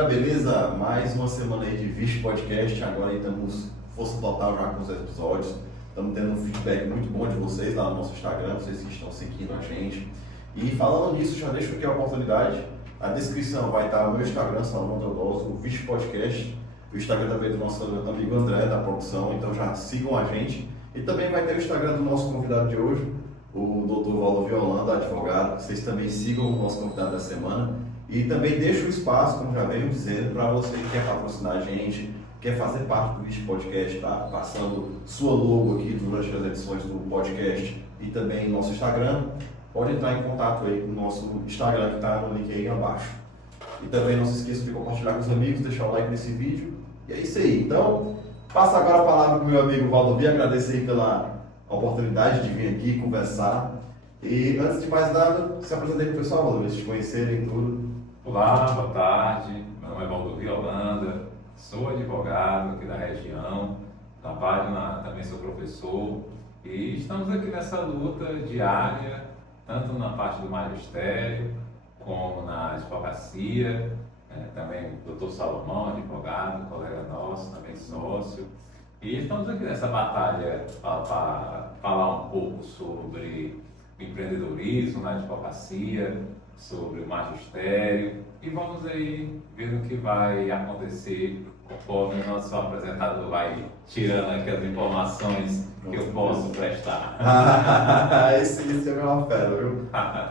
galera, beleza? Mais uma semana aí de Vixe Podcast. Agora aí estamos força total já com os episódios. Estamos tendo um feedback muito bom de vocês lá no nosso Instagram, vocês que estão seguindo a gente. E falando nisso, já deixo aqui a oportunidade. Na descrição vai estar o meu Instagram, Salomão Teodósio, o Vixe Podcast. O Instagram também do nosso amigo André, da produção. Então já sigam a gente. E também vai ter o Instagram do nosso convidado de hoje, o Dr. Valdo Violanda, advogado. Vocês também sigam o nosso convidado da semana. E também deixo o espaço, como já venho dizendo, para você que quer patrocinar a gente, quer fazer parte do Vixe Podcast, tá? Passando sua logo aqui durante as edições do podcast e também no nosso Instagram, pode entrar em contato aí com o nosso Instagram que está no link aí abaixo. E também não se esqueça de compartilhar com os amigos, deixar o like nesse vídeo. E é isso aí. Então, passo agora a palavra para o meu amigo Valdo, agradecer pela oportunidade de vir aqui conversar. E antes de mais nada, se apresentei para o pessoal, Valdo, eles te conhecerem tudo. Olá, boa tarde. Meu nome é Valdo Violanda, sou advogado aqui da região, também sou professor e estamos aqui nessa luta diária, tanto na parte do magistério como na advocacia. Também o Dr. Salomão, advogado, colega nosso, também sócio. E estamos aqui nessa batalha para falar um pouco sobre o empreendedorismo na advocacia, sobre o magistério, e vamos aí ver o que vai acontecer conforme o nosso apresentador vai tirando aqui as informações que eu posso prestar. Esse é uma fera, viu?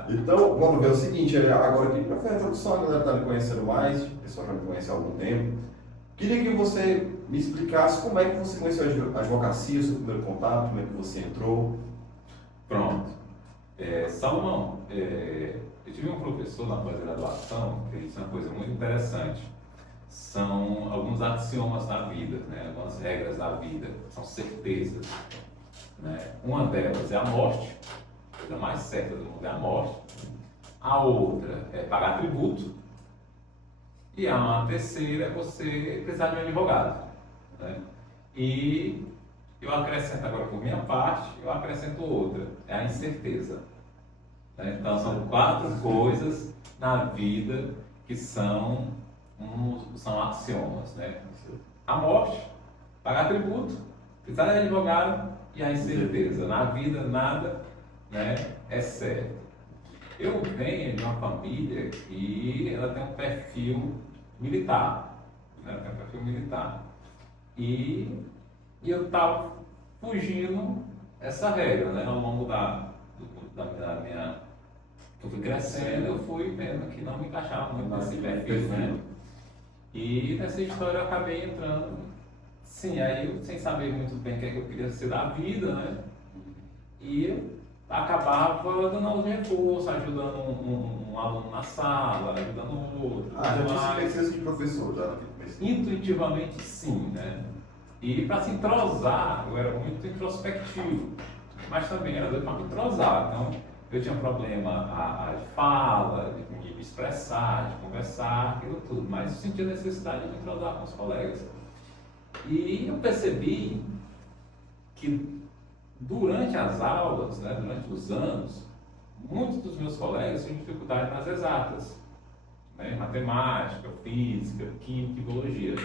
Então, vamos ver o seguinte, agora aqui para fazer a introdução, a galera está me conhecendo mais, o pessoal já me conhece há algum tempo. Queria que você me explicasse como é que você conheceu a advocacia, o seu primeiro contato, como é que você entrou. Pronto. Salomão, eu tive um professor na pós-graduação que disse uma coisa muito interessante. São alguns axiomas da vida, né? Algumas regras da vida, são certezas. Né? Uma delas é a morte, a coisa mais certa do mundo é a morte. A outra é pagar tributo. E a terceira é você precisar de um advogado. Né? E eu acrescento agora por minha parte, eu acrescento outra, é a incerteza. Então são 4 coisas na vida que são axiomas. Né? A morte, pagar tributo, precisar de advogado e a incerteza. Na vida nada, né, é certo. Eu venho de uma família que ela tem um perfil militar. Né? Ela tem um perfil militar. E eu estava fugindo essa regra, né? Ao longo da minha... Eu fui crescendo, eu fui vendo que não me encaixava muito nesse perfil, né? E nessa história eu acabei entrando, sim, aí eu sem saber muito bem o que é que eu queria ser da vida, né? E eu acabava dando aos recursos, ajudando um aluno na sala, ajudando o outro. Já tinha experiência de professor, já? Intuitivamente sim, né? E para se entrosar, eu era muito introspectivo, mas também era doido para me entrosar. Então, eu tinha problema de fala, de me expressar, de conversar, aquilo tudo, mas sentia necessidade de me entrosar com os colegas. E eu percebi que durante as aulas, né, durante os anos, muitos dos meus colegas tinham dificuldade nas exatas, né, matemática, física, química e biologia.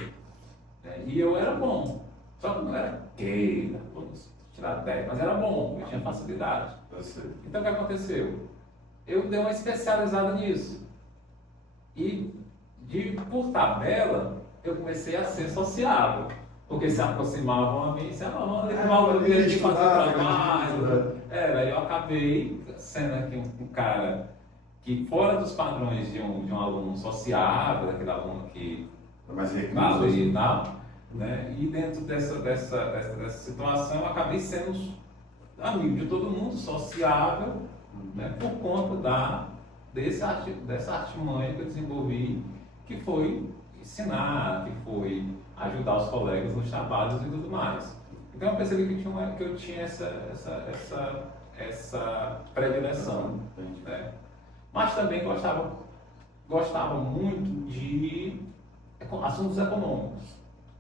E eu era bom, só que não era vamos tirar 10, mas era bom, eu tinha facilidade. Então o que aconteceu? Eu dei uma especializada nisso. E por tabela, eu comecei a ser sociável. Porque se aproximavam a mim e disseram, vamos fazer trabalho. Eu acabei sendo aqui um cara que fora dos padrões de um aluno sociável, daquele aluno que fala e tal, né? E dentro dessa situação eu acabei sendo amigo de todo mundo, sociável, né? Por conta dessa artimanha que eu desenvolvi, que foi ensinar, que foi ajudar os colegas nos trabalhos e tudo mais. Então eu percebi que eu tinha essa predileção, né? Mas também gostava muito de assuntos econômicos.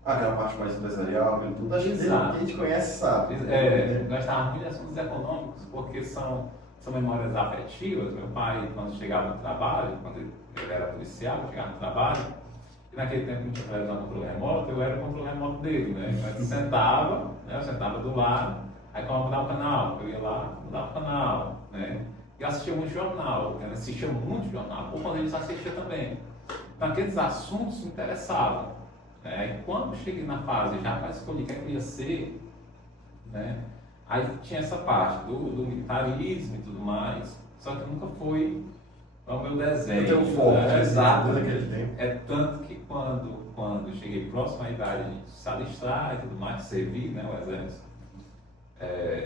Aquela parte mais empresarial, tudo a gente conhece, sabe? Gostava muito de assuntos econômicos, porque são memórias afetivas. Meu pai, quando chegava no trabalho, quando ele era policial, chegava no trabalho, E naquele tempo não tinha televisão controle remoto, eu era o controle remoto dele, né? Então eu sentava, né? Eu sentava do lado, aí quando eu mudava o canal, eu ia lá, mudava o canal, né? E eu assistia muito jornal, eu assistia muito jornal, por quando eles assistiam também. Então aqueles assuntos me interessavam. Né? E quando eu cheguei na fase já para escolher o que eu ia ser, né? Aí tinha essa parte do militarismo e tudo mais, só que nunca foi o meu desenho. Eu tenho foco, Exato. naquele tempo. É tanto que quando eu cheguei próximo à idade de se alistar e tudo mais, servir, né, o exército,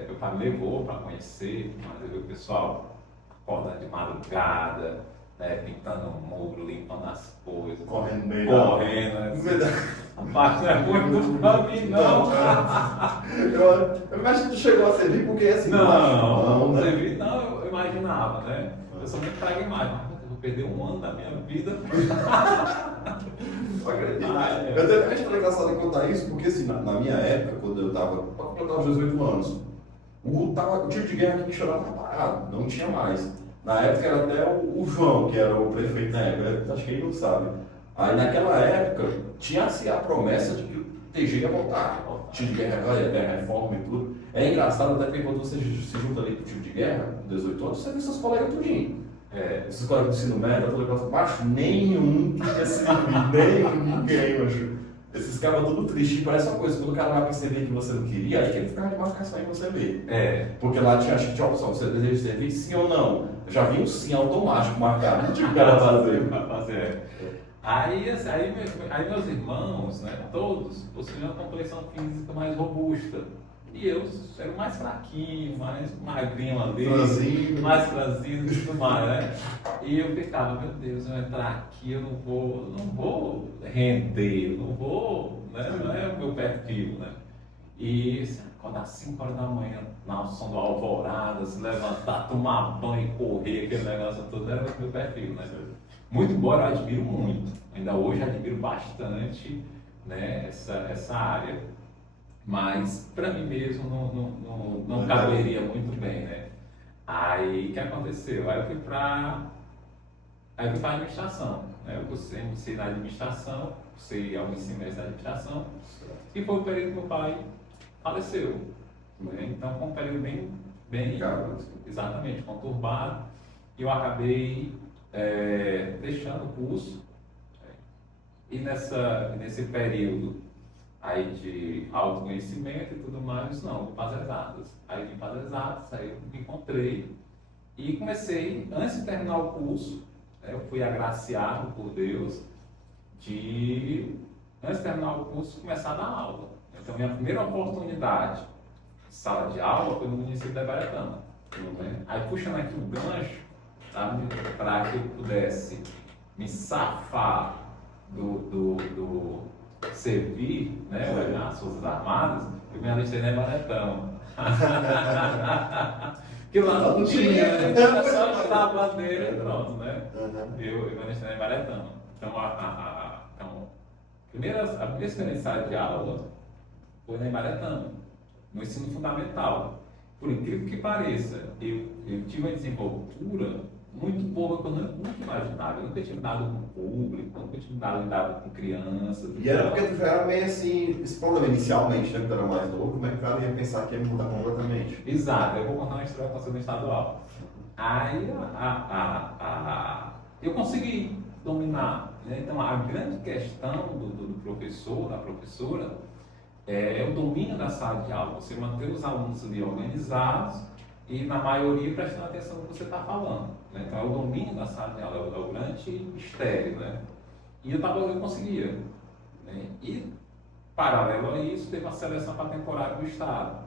meu pai me levou para conhecer, mas eu vi o pessoal acordando de madrugada, né, pintando o muro, limpando as coisas, Correndo meio. correndo. Rapaz, não é muito pra mim, não. Eu imagino que tu chegou a servir porque assim. Não, né? servir não, eu imaginava, né? Eu sou muito pragmático. Eu vou perder um ano da minha vida. Eu acredito. Eu tenho até história engraçada em contar isso, porque assim, na minha época, quando eu estava para completar os 18 anos, o tiro de guerra aqui em Xará estava parado, não tinha mais. Na época era até o João, que era o prefeito na época, acho que ele não sabe. Aí naquela época tinha-se a promessa de que o TG ia voltar. Tiro de guerra, ia ter reforma e tudo. É engraçado até porque quando você se junta ali pro tiro de guerra, com 18 anos, você vê seus colegas tudinho. Esses colegas do ensino médio, todo aquele macho, nenhum quer servir, ninguém, macho. Esses caras tudo triste, parece uma coisa, quando o cara vai perceber que você não queria, aí que ele ficava de marcação em você ver. Porque lá tinha, acho que tinha a opção, você deseja servir sim ou não. Eu já vi um sim automático marcado, não tinha o cara fazer. Aí meus irmãos, né, todos, possuíam uma complexão física mais robusta. E eu era o mais fraquinho, mais magrinho ali, mais franzino e tudo mais, né? E eu ficava, meu Deus, eu entrar aqui, eu não vou render, não vou, né? Não é o meu perfil, né? E assim, acordar às 5 horas da manhã, na som do alvorada, se levantar, tomar banho e correr, aquele negócio todo, era o meu perfil, né? Muito embora eu admiro muito, ainda hoje admiro bastante, né, essa área. Mas para mim mesmo não caberia muito bem, né? Aí o que aconteceu? Aí eu fui para administração, né? Eu comecei na administração, comecei alguns semestres na administração, e foi o período que meu pai faleceu. Né? Então foi um período bem exatamente, conturbado, e eu acabei deixando o curso, e nesse período aí de autoconhecimento e tudo mais, não, vou para as exatas. Aí vim para as exatas, aí eu me encontrei e comecei, antes de terminar o curso, eu fui agraciado por Deus antes de terminar o curso, começar a dar aula. Então, minha primeira oportunidade de sala de aula foi no município da Ibaretama. Aí, puxando aqui o gancho, para que eu pudesse me safar do servir, né, as Forças Armadas, eu me alistei na Ibaretama. Que lá não tinha, era só tirar a bandeira e pronto, né? Eu me alistei na Ibaretama. Então, a primeira experiência de aula foi na Ibaretama, no ensino fundamental. Por incrível que pareça, eu tive uma desenvoltura muito boa que eu nunca imaginava. Eu nunca tinha dado com o público, nunca tinha dado com crianças. E era porque tu já era meio assim, esse problema inicialmente, né, que tu era mais novo, como é que o cara ia pensar que ia mudar completamente? Exato, eu vou contar uma história que aconteceu no estadual. Aí eu consegui dominar, né? Então a grande questão do professor, da professora, é o domínio da sala de aula, você manter os alunos ali organizados e na maioria prestando atenção no que você está falando. Né? Então é o domínio da sala de aula, é o grande mistério, né? E eu conseguia. Né? E paralelo a isso, teve uma seleção para a temporada do estado.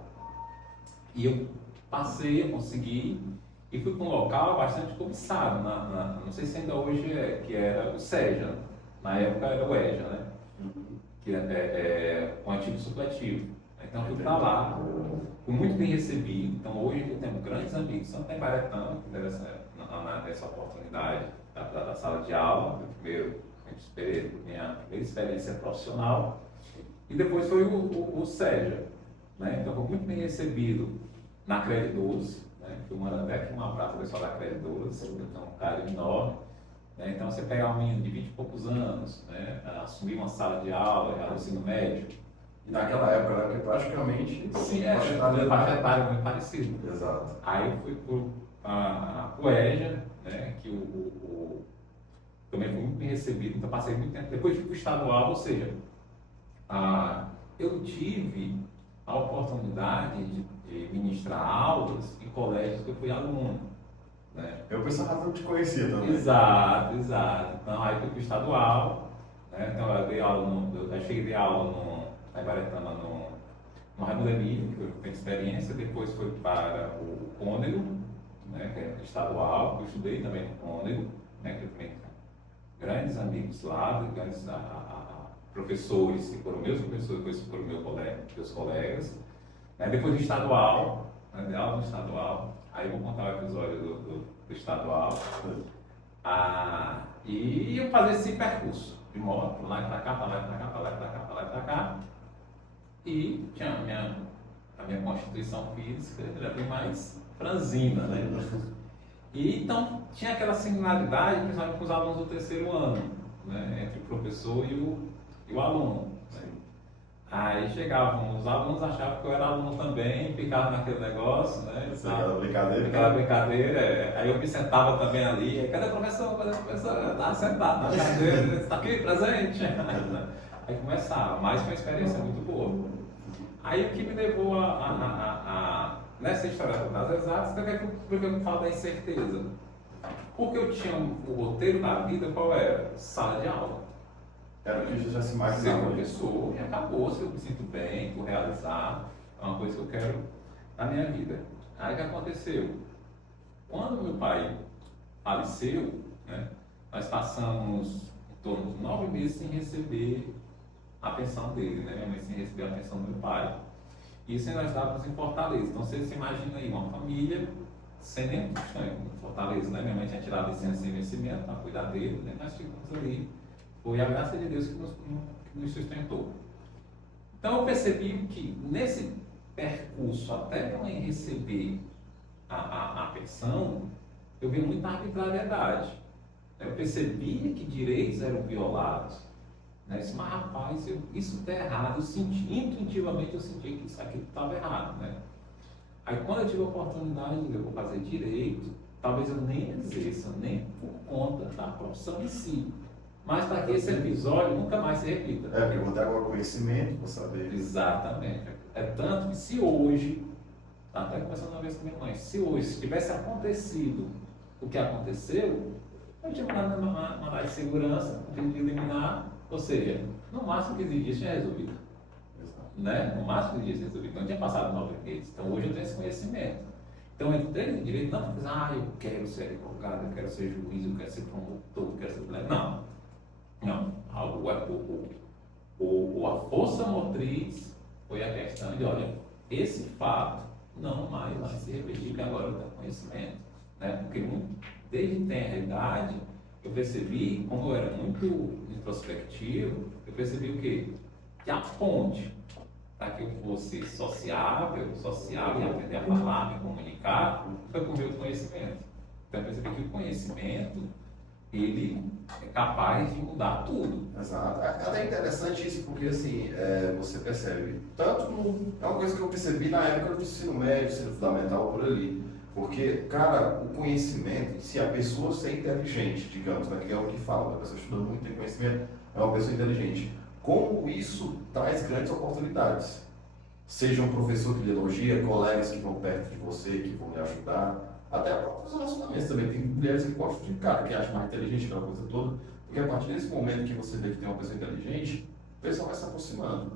E eu passei, eu consegui, e fui para um local bastante cobiçado, não sei se ainda hoje que era o SEJA, na época era o EJA, né? Que é um antigo supletivo. Então fui para lá, fui muito bem recebido. Então hoje eu tenho grandes amigos, tanto em Ibaretama, que deram essa oportunidade da sala de aula, minha primeira experiência profissional, e depois foi o SEJA. Né? Então fui muito bem recebido na Credidoce, né? Fui mandando até aqui um abraço ao pessoal da Credidoce, então um carinho enorme. né? Então, você pegar um menino de 20 e poucos anos, né? Assumir uma sala de aula, já no ensino médio. E naquela época, né? Porque praticamente. Sim, faixa etária faixa etária muito parecida. Exato. Aí eu fui a Coégia, né? Que também foi muito bem recebido, então passei muito tempo. Depois fui para o estadual, ou seja, eu tive a oportunidade de ministrar aulas em colégios que eu fui aluno, né? Eu pensava que eu te conhecia também. Exato. Então aí fui para o estadual, né? Então eu dei aula, eu cheguei a dar aula na Ibaretama, no Raimundo Emílio, que eu tenho experiência. Depois fui para o Cônego, né? Que é estadual, eu estudei também no Cônego, né? Que eu tenho grandes amigos lá, grandes professores que foram meus professores, depois foram meus colegas, né? Depois do estadual, né? De aula no estadual, aí eu vou contar o episódio do estadual, e eu fazia esse percurso de moto, lá e pra cá, pra lá e pra cá, pra lá e pra cá, pra lá e pra cá, e tinha a minha constituição física, era bem mais franzina, né? E então tinha aquela singularidade, principalmente com os alunos do terceiro ano, né? Entre o professor e o aluno. Né? Aí chegavam, os alunos achavam que eu era aluno também, ficavam naquele negócio, né? Aquela brincadeira. Aquela brincadeira, aí eu me sentava também ali, cadê o professor? Cadê o professor? Eu estava sentado na cadeira, você está aqui, presente? Aí começava, mas foi uma experiência muito boa. Aí o que me levou nessa história das exatas, porque eu falo da incerteza. Porque eu tinha o roteiro da vida, qual era? Sala de aula. Era o que já se Ser imaginava. professor, e acabou, se eu me sinto bem, estou realizado, é uma coisa que eu quero na minha vida. Aí o que aconteceu? Quando meu pai faleceu, né, nós passamos em torno de 9 meses sem receber a pensão dele, né? Minha mãe sem receber a pensão do meu pai. Isso nós estávamos em Fortaleza. Então você se imagina aí, uma família sem nenhum tostão em Fortaleza, né? Minha mãe tinha tirado licença sem vencimento para cuidar dele, né? Nós ficamos ali. Foi a graça de Deus que nos sustentou. Então eu percebi que nesse percurso, até minha mãe receber a pensão, eu vi muita arbitrariedade. Eu percebia que direitos eram violados. Né? Disse, mas rapaz, isso está errado. Eu senti, intuitivamente eu senti que isso aqui estava errado. Né? Aí quando eu tive a oportunidade de eu vou fazer direito, talvez eu nem exerça, nem por conta da profissão em si. Mas para que esse episódio nunca mais se repita. Porque eu vou ter agora conhecimento para saber. Exatamente. É tanto que se hoje, até conversando uma vez com minha mãe, se hoje tivesse acontecido o que aconteceu, eu tinha mandado de segurança, um pedido de liminar, ou seja, no máximo que exigisse tinha resolvido. Né? No máximo que exigisse resolvido. Não tinha passado 9 meses. Então hoje eu tenho esse conhecimento. Então eu entrei no direito, não porque eu quero ser advogado, eu quero ser juiz, eu quero ser promotor, eu quero ser... Não. A força motriz foi a questão de, olha, esse fato não mais vai se repetir, porque agora eu tenho conhecimento. Né? Porque desde tenra idade, eu percebi, como eu era muito introspectivo, eu percebi o quê? Que a ponte para que eu fosse sociável e aprender a falar, me comunicar, foi por meio do conhecimento. Então eu percebi que o conhecimento, ele é capaz de mudar tudo. Exato. É até interessante isso, porque assim, você percebe, é uma coisa que eu percebi na época do ensino médio, ensino fundamental, por ali. Porque, cara, o conhecimento, se a pessoa ser inteligente, digamos, né, que é o que fala, a pessoa estuda muito, tem conhecimento, é uma pessoa inteligente. Como isso traz grandes oportunidades. Seja um professor que lhe elogia, colegas que vão perto de você, que vão lhe ajudar, até próprios relacionamentos também. Tem mulheres que gostam de cara que acha mais inteligente aquela coisa toda, porque a partir desse momento que você vê que tem uma pessoa inteligente, o pessoal vai se aproximando.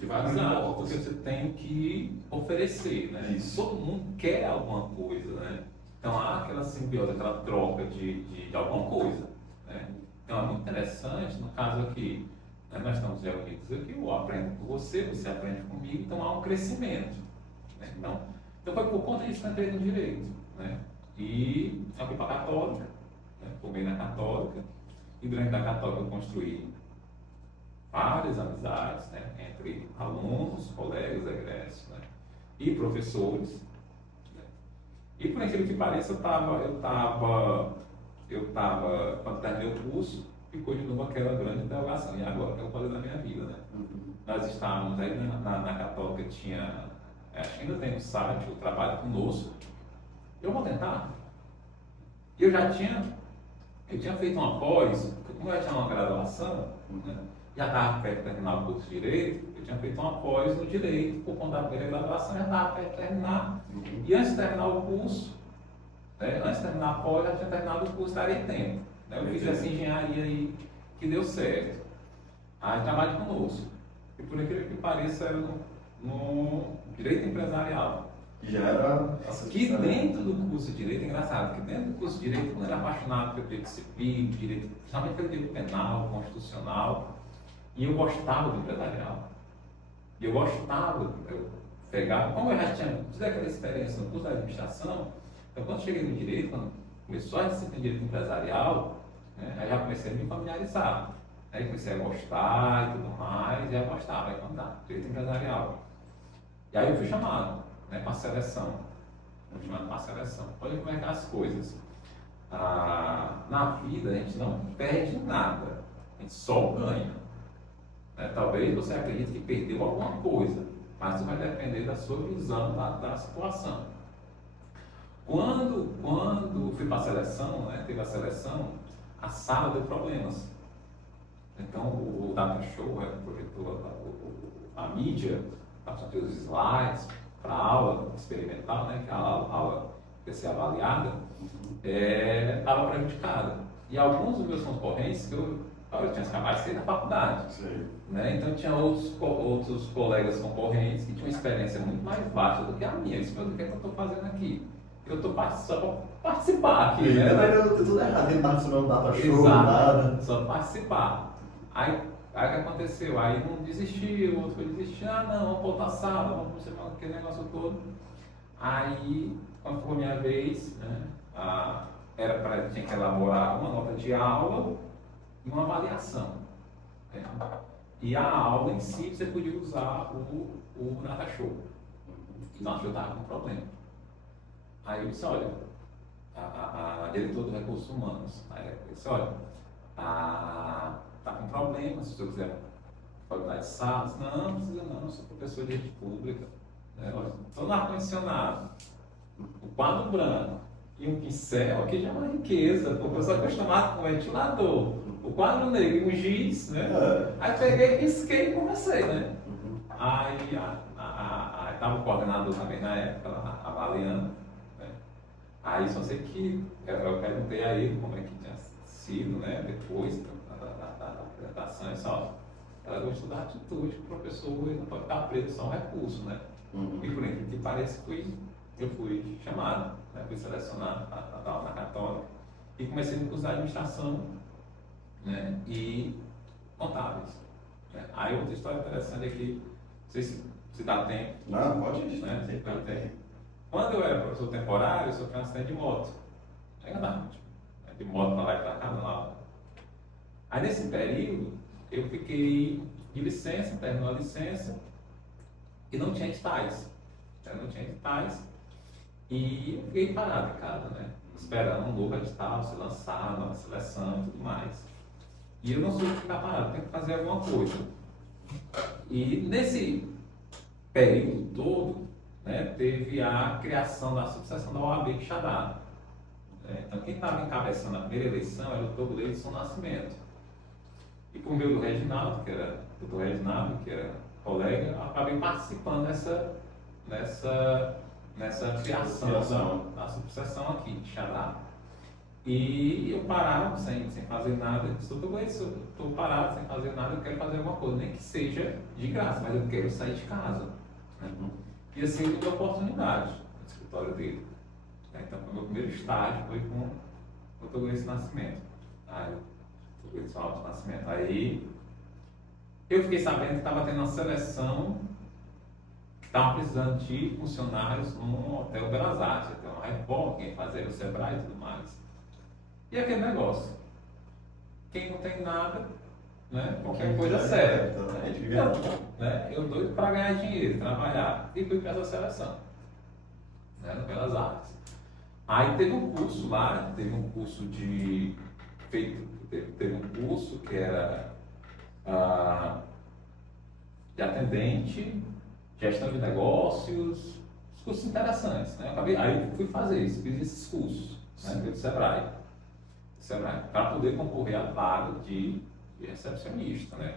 E vai abrindo portas. Porque você tem que oferecer, né? Isso. Todo mundo quer alguma coisa, né? Então há aquela simbiose, aquela troca de alguma coisa, né? Então é muito interessante, no caso aqui, né, nós estamos reunidos aqui, eu aprendo com você aprende comigo, então há um crescimento. Né? Então foi por conta disso que eu entrei no direito. Né? E eu fui para a Católica, né? Formei na Católica, e durante a Católica eu construí várias amizades, né? Entre alunos, colegas egressos, né? E professores. Né? E por incrível que pareça, eu estava quando terminei o curso, ficou de novo aquela grande interrogação. E agora, o que eu vou fazer da minha vida, né? Nós estávamos aí na Católica, acho que ainda tem no site, o Trabalho Conosco. Eu vou tentar. Eu tinha feito uma pós, como eu já tinha uma graduação, né? Já estava perto de terminar o curso de Direito, eu tinha feito uma pós no Direito, por conta da primeira graduação, já estava perto de terminar. E antes de terminar o curso, né, antes de terminar a pós, já tinha terminado o curso, daria tempo. Né? Eu fiz essa engenharia aí, que deu certo. Aí trabalho conosco. E por aquilo que pareça, era no Direito Empresarial. Que já era Que dentro do curso de Direito, é engraçado, que dentro do curso de Direito, eu era apaixonado pelo direito civil, principalmente pelo direito penal, constitucional, e eu gostava do empresarial. E eu gostava, eu pegava, como eu já tinha tido aquela experiência no curso de administração, então quando cheguei no Direito, quando começou a disciplina de Direito Empresarial, né, aí já comecei a me familiarizar. Aí comecei a gostar e tudo mais, e eu gostava, aí quando dá, Direito Empresarial. E aí eu fui chamado, né, para a seleção. Fui chamado para a seleção. Olha como é que as coisas. Na vida a gente não perde nada, a gente só ganha. Né? Talvez você acredite que perdeu alguma coisa, mas isso vai depender da sua visão da situação. Quando fui para a seleção, né, teve a seleção, a sala deu problemas. Então o Data Show projetou a mídia, para fazer os slides, para a aula experimental, né, que a aula ia ser avaliada, estava prejudicada. E alguns dos meus concorrentes, eu tinha acabado de sair da faculdade, né, então tinha outros colegas concorrentes que tinham uma experiência muito mais vasta do que a minha. Isso o que eu estou fazendo aqui? Eu estou só para participar aqui, né? Tudo errado, ele estava fazendo data show, exato, nada. só participar. Aí o que aconteceu? Aí um desistiu, o outro foi desistir, não, vamos voltar a sala, vamos participar daquele negócio todo. Aí, quando foi a minha vez, né, tinha que elaborar uma nota de aula e uma avaliação. Né? E a aula em si você podia usar o Data Show. E nós já estávamos com problema. Aí eu disse, olha, a diretora do Recursos Humanos, aí eu disse, olha, está com problema, se você quiser qualidade de sala, não precisa não, sou professor de rede pública, né? Estou no ar-condicionado, o quadro branco e um pincel, aqui já é uma riqueza, o professor acostumado com ventilador, o quadro negro e um giz, né? Aí peguei, risquei e comecei, né? Aí estava o coordenador também na época, lá, avaliando, né? Aí só sei que eu perguntei a ele como é que tinha sido, né, depois da apresentação, e só ela gostou da atitude que o professor não pode ficar preso só ao recurso, né? E por exemplo, que parece que eu fui chamado, né, fui selecionado para dar aula na Católica e comecei no curso de administração, né, e contábeis. Né? Aí outra história interessante aqui, não sei se dá tempo. Não, pode ir, né? Se dá tempo. Quando eu era professor temporário, eu sofri um acidente de moto. Aí andava de moto para lá e para cá, lá. Aí nesse período, eu fiquei de licença, terminou a licença, e não tinha editais. Não tinha editais, e eu fiquei parado em casa, né? Esperando um novo edital ser lançado, uma seleção e tudo mais. E eu não soube ficar parado, tenho que fazer alguma coisa. E nesse período todo, né, teve a criação da subseção da OAB Quixadá. Então, quem estava encabeçando a primeira eleição era o Dr. Gleidson Nascimento. E por meio do Reginaldo, que era colega, eu acabei participando nessa criação da subseção aqui, de Quixadá. E eu parado, sem fazer nada, disse, Dr. Gleidson, eu estou parado, sem fazer nada, eu quero fazer alguma coisa, nem que seja de graça, mas eu quero sair de casa. E assim eu tive a oportunidade no escritório dele. Então, o meu primeiro estágio foi com o Dr. Gleidson Nascimento. Dr. Gleidson Alves Nascimento. Aí, eu fiquei sabendo que estava tendo uma seleção que estava precisando de funcionários num hotel Belas Artes. Então, uma reforma, quem fazer o Sebrae e tudo mais. E aquele negócio. Quem não tem nada, né, qualquer coisa serve. Né, eu doido para ganhar dinheiro, trabalhar. E fui para essa seleção. Né, no Belas Artes. Aí teve um curso lá, teve um curso teve um curso que era de atendente, gestão de negócios, os cursos interessantes, né? Aí eu fui fazer isso, fiz esses cursos, né? Pelo Sebrae, para poder concorrer à vaga de recepcionista, né?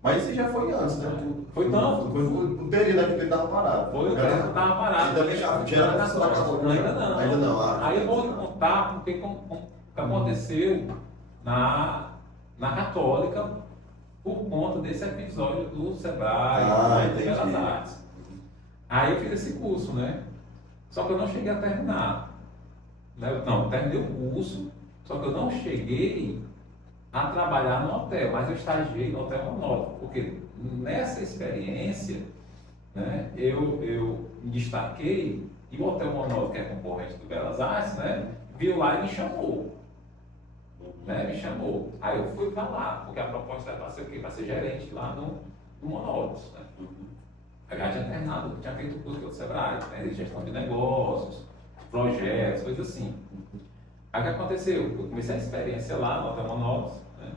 Mas isso já foi antes, né? Foi tanto. Foi um período que ele estava parado. Foi o tempo que eu estava parado. E também já era professor da Católica? Ainda não. Ainda não. Aí eu vou contar porque que aconteceu na Católica por conta desse episódio do Sebrae, do Belas Artes. Aí eu fiz esse curso, né? Só que eu não cheguei a terminar. Né? Não, terminei o curso, só que eu não cheguei a trabalhar no hotel, mas eu estagiei no Hotel Monótono, porque nessa experiência, né, eu me destaquei e o Hotel Monótono, que é concorrente do Belas Artes, né, viu lá e me chamou. Né, me chamou. Aí eu fui para lá, porque a proposta era para ser o quê? Para ser gerente lá no Monótono. Né? Eu já tinha terminado, tinha feito o curso do Sebrae, né, de gestão de negócios, projetos, coisas assim. Aí o que aconteceu? Eu comecei a experiência lá no Hotel Monótono, né?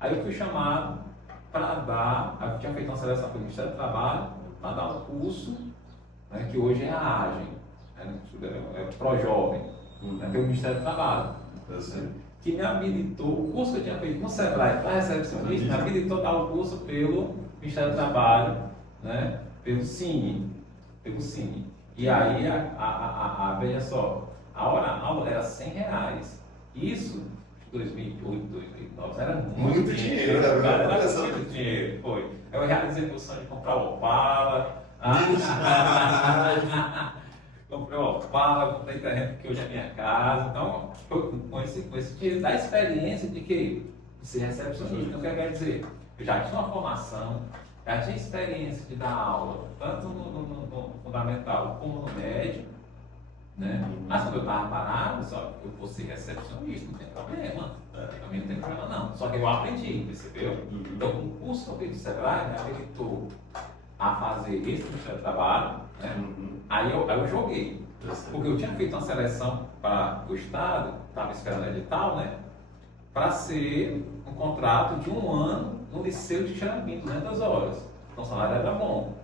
Aí eu fui chamado para dar, eu tinha feito uma seleção pelo Ministério do Trabalho, para dar um curso, né, que hoje é a AGEM, né, é o ProJovem, né, pelo Ministério do Trabalho, que me habilitou, o curso que eu tinha feito no Sebrae para recepcionista, me habilitou a dar o curso pelo Ministério do Trabalho, né, pelo Cine. E aí, veja só, a hora-aula era R$100. Isso, em 2008, 2009, era muito dinheiro. Era muito dinheiro, foi. Eu realizei meu sonho de comprar o Opala. Comprei o Opala, comprei terreno que hoje é minha casa. Então, com esse dinheiro, da experiência de que ser recepcionista, então, o que eu quero dizer? Eu já tinha uma formação, já tinha experiência de dar aula, tanto no fundamental como no médio. Né? Mas quando eu estava parado, só eu vou ser recepcionista, não tem problema. Também não tem problema não. Só que eu aprendi, percebeu? Então o curso que eu fiz do Sebrae me habilitou a fazer esse Ministério do Trabalho, né? Aí eu joguei. Porque eu tinha feito uma seleção para o Estado, estava esperando edital, né? Para ser um contrato de 1 ano no Liceu de Xerambim, 200 horas. Então o salário era bom.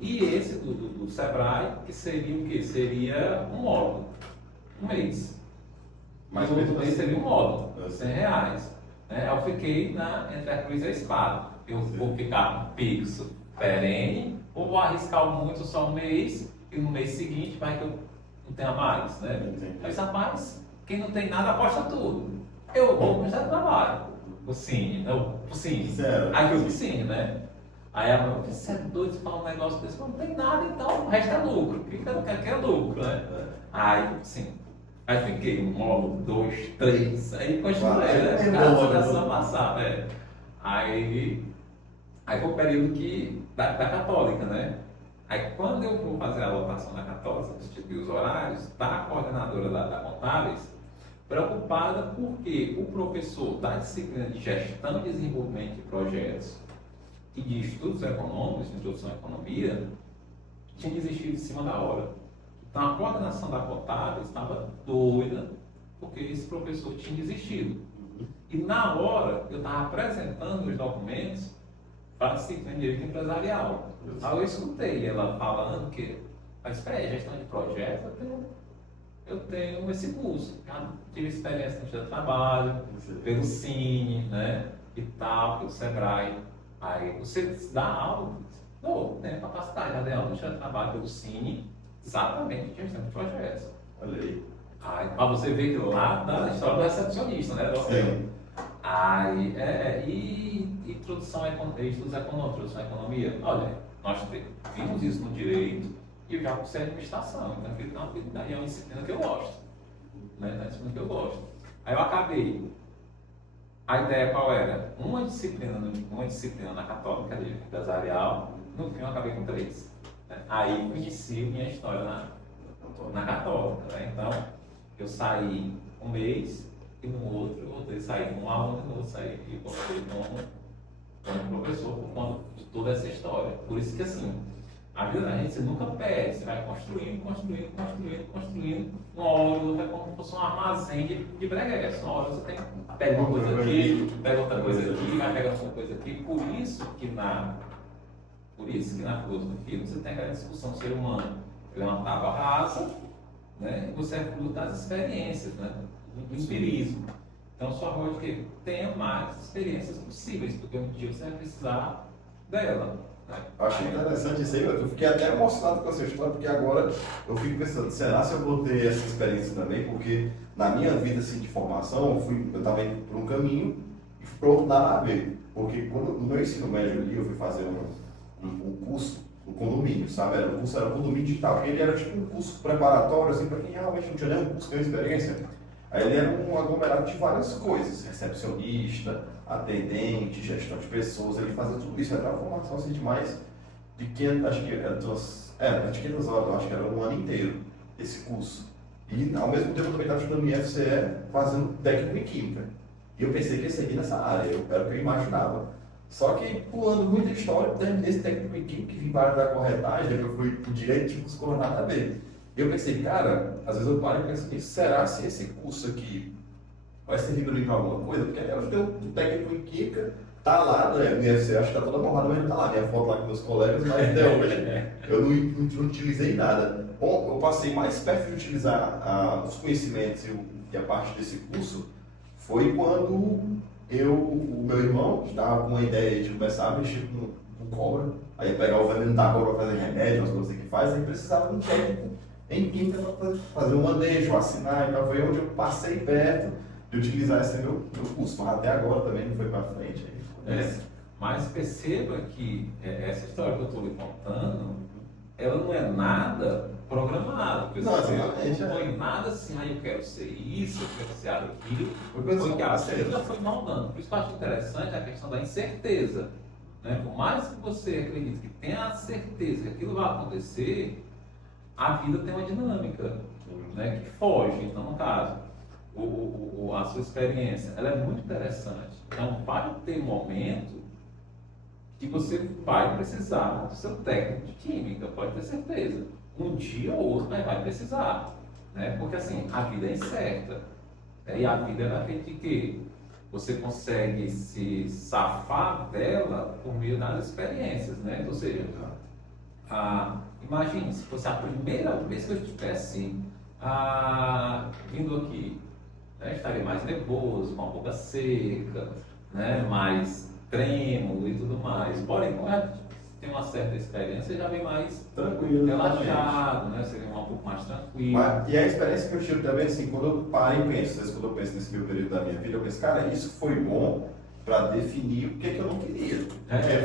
E esse do Sebrae, que seria o quê? Seria um módulo, um mês. Mas o outro mês seria um módulo, R$100. Né? Eu fiquei entre a cruz e a espada. Eu vou ficar fixo, perene, ou vou arriscar muito só um mês, e no mês seguinte vai que eu não tenha mais. Né? Mas, rapaz, quem não tem nada aposta tudo. Eu vou começar a trabalho. O Cine, Aí foi o Cine, né? Aí ela falou, você é doido de falar um negócio desse? Não tem nada, então o resto é lucro. O que eu quero que é lucro, né? Aí, sim. Aí fiquei 1 módulo, 2, 3. Aí continuei, né? Cada só passava, Aí foi o período da Católica, né? Aí quando eu vou fazer a lotação da Católica, substituir os horários, está a coordenadora da Contábeis preocupada porque o professor da disciplina de Gestão e Desenvolvimento de Projetos e de Estudos Econômicos, de Introdução à Economia, tinha desistido em cima da hora. Então a coordenação da Contábil estava doida porque esse professor tinha desistido. E na hora eu estava apresentando os documentos para a disciplina de Direito Empresarial. Aí eu escutei ela falando que, mas espera aí, gestão de projetos, eu tenho esse curso. Já tive experiência no Ministério do Trabalho, pelo Cine, né, e tal, pelo Sebrae. Aí você dá aula, não, tem capacidade, já dei aula no Ministério do Trabalho, pelo Cine, exatamente, de gestão de projetos. Olha aí. Aí, para você ver que lá da história do recepcionista, né, do hotel. Aí, e introdução a estudos econômicos, introdução à economia. Olha, nós vimos isso no direito e eu já cursei administração, então é uma disciplina que eu gosto. Né? É uma disciplina que eu gosto. Aí eu acabei. A ideia qual era? Uma disciplina na Católica, de empresarial, no fim eu acabei com 3. Né? Aí eu inicio minha história na Católica. Né? Então, eu saí um mês, e no outro eu voltei a sair com um aluno, e no outro saí e voltei como professor por conta de toda essa história. Por isso que assim, A vida da gente você nunca perde, você vai construindo. Uma hora ou outra é como se fosse um armazém de breguetes. Uma hora você pega uma coisa aqui, pega outra coisa aqui, vai pegar outra coisa aqui. Por isso que na filosofia você tem aquela discussão do ser humano. Ele é uma tábua rasa, né? E você é fruto das experiências, né? Do empirismo. Então sua roda é que tenha mais experiências possíveis, porque um dia você vai precisar dela. Eu achei interessante isso aí, eu fiquei até emocionado com essa história, porque agora eu fico pensando, será se eu vou ter essa experiência também? Porque na minha vida assim, de formação, eu estava indo por um caminho e fui para outro nada a ver. Porque no meu ensino médio ali, eu fui fazer um curso no condomínio, sabe? Era um condomínio digital, porque ele era tipo um curso preparatório, assim, para quem realmente não tinha nenhum curso, nenhuma experiência. Aí ele era um aglomerado de várias coisas, recepcionista, atendente, gestão de pessoas, ele fazia tudo isso, era uma formação assim de mais de 500, acho que era de 500 horas, eu acho que era um ano inteiro esse curso. E ao mesmo tempo eu também estava estudando no IFCE, fazendo técnico em química. E eu pensei que ia seguir nessa área, era o que eu imaginava. Só que, pulando muita história, eu terminei esse técnico em química, que vim para a área da corretagem, eu fui pro direito, tipo, não ficou nada a ver. E eu pensei, cara, às vezes eu paro e penso nisso, será se esse curso aqui vai servir para mim para alguma coisa? Porque eu tenho um técnico em química, tá lá, né, no IFC, acho que tá toda borrada, mas não tá lá, minha foto lá com meus colegas, mas até hoje eu não utilizei nada. Bom, eu passei mais perto de utilizar os conhecimentos e a parte desse curso, foi quando o meu irmão estava com a ideia de começar a mexer com cobra, aí ia pegar o veneno da cobra para fazer remédio, as coisas que faz, aí precisava de um técnico em química para fazer o manejo, assinar, então foi onde eu passei perto de utilizar esse meu curso, mas até agora também não foi para frente. Mas perceba que essa história que eu estou lhe contando, ela não é nada programada. Não, exatamente. Não foi nada assim, eu quero ser isso, eu quero ser aquilo. Foi que a vida foi moldando. Por isso que eu acho interessante a questão da incerteza. Né? Por mais que você acredite que tenha a certeza que aquilo vai acontecer, a vida tem uma dinâmica, né, que foge. Então, no caso, a sua experiência, ela é muito interessante. Então, vai ter momento que você vai precisar do seu técnico de química, pode ter certeza. Um dia ou outro, mas vai precisar. Né? Porque, assim, a vida é incerta. Né? E a vida é daquele de que você consegue se safar dela por meio das experiências, né? Ou seja, imagine se fosse a primeira vez que eu estivesse vindo aqui, né? Estaria mais nervoso, com a boca seca, né? Mais trêmulo e tudo mais. Porém, como tem uma certa experiência, já vem mais tranquilo, relaxado, né? Seria um pouco mais tranquilo. E a experiência que eu tive também, assim, quando eu paro e penso, quando eu penso nesse meu período da minha vida, eu penso, cara, isso foi bom para definir o que eu não queria.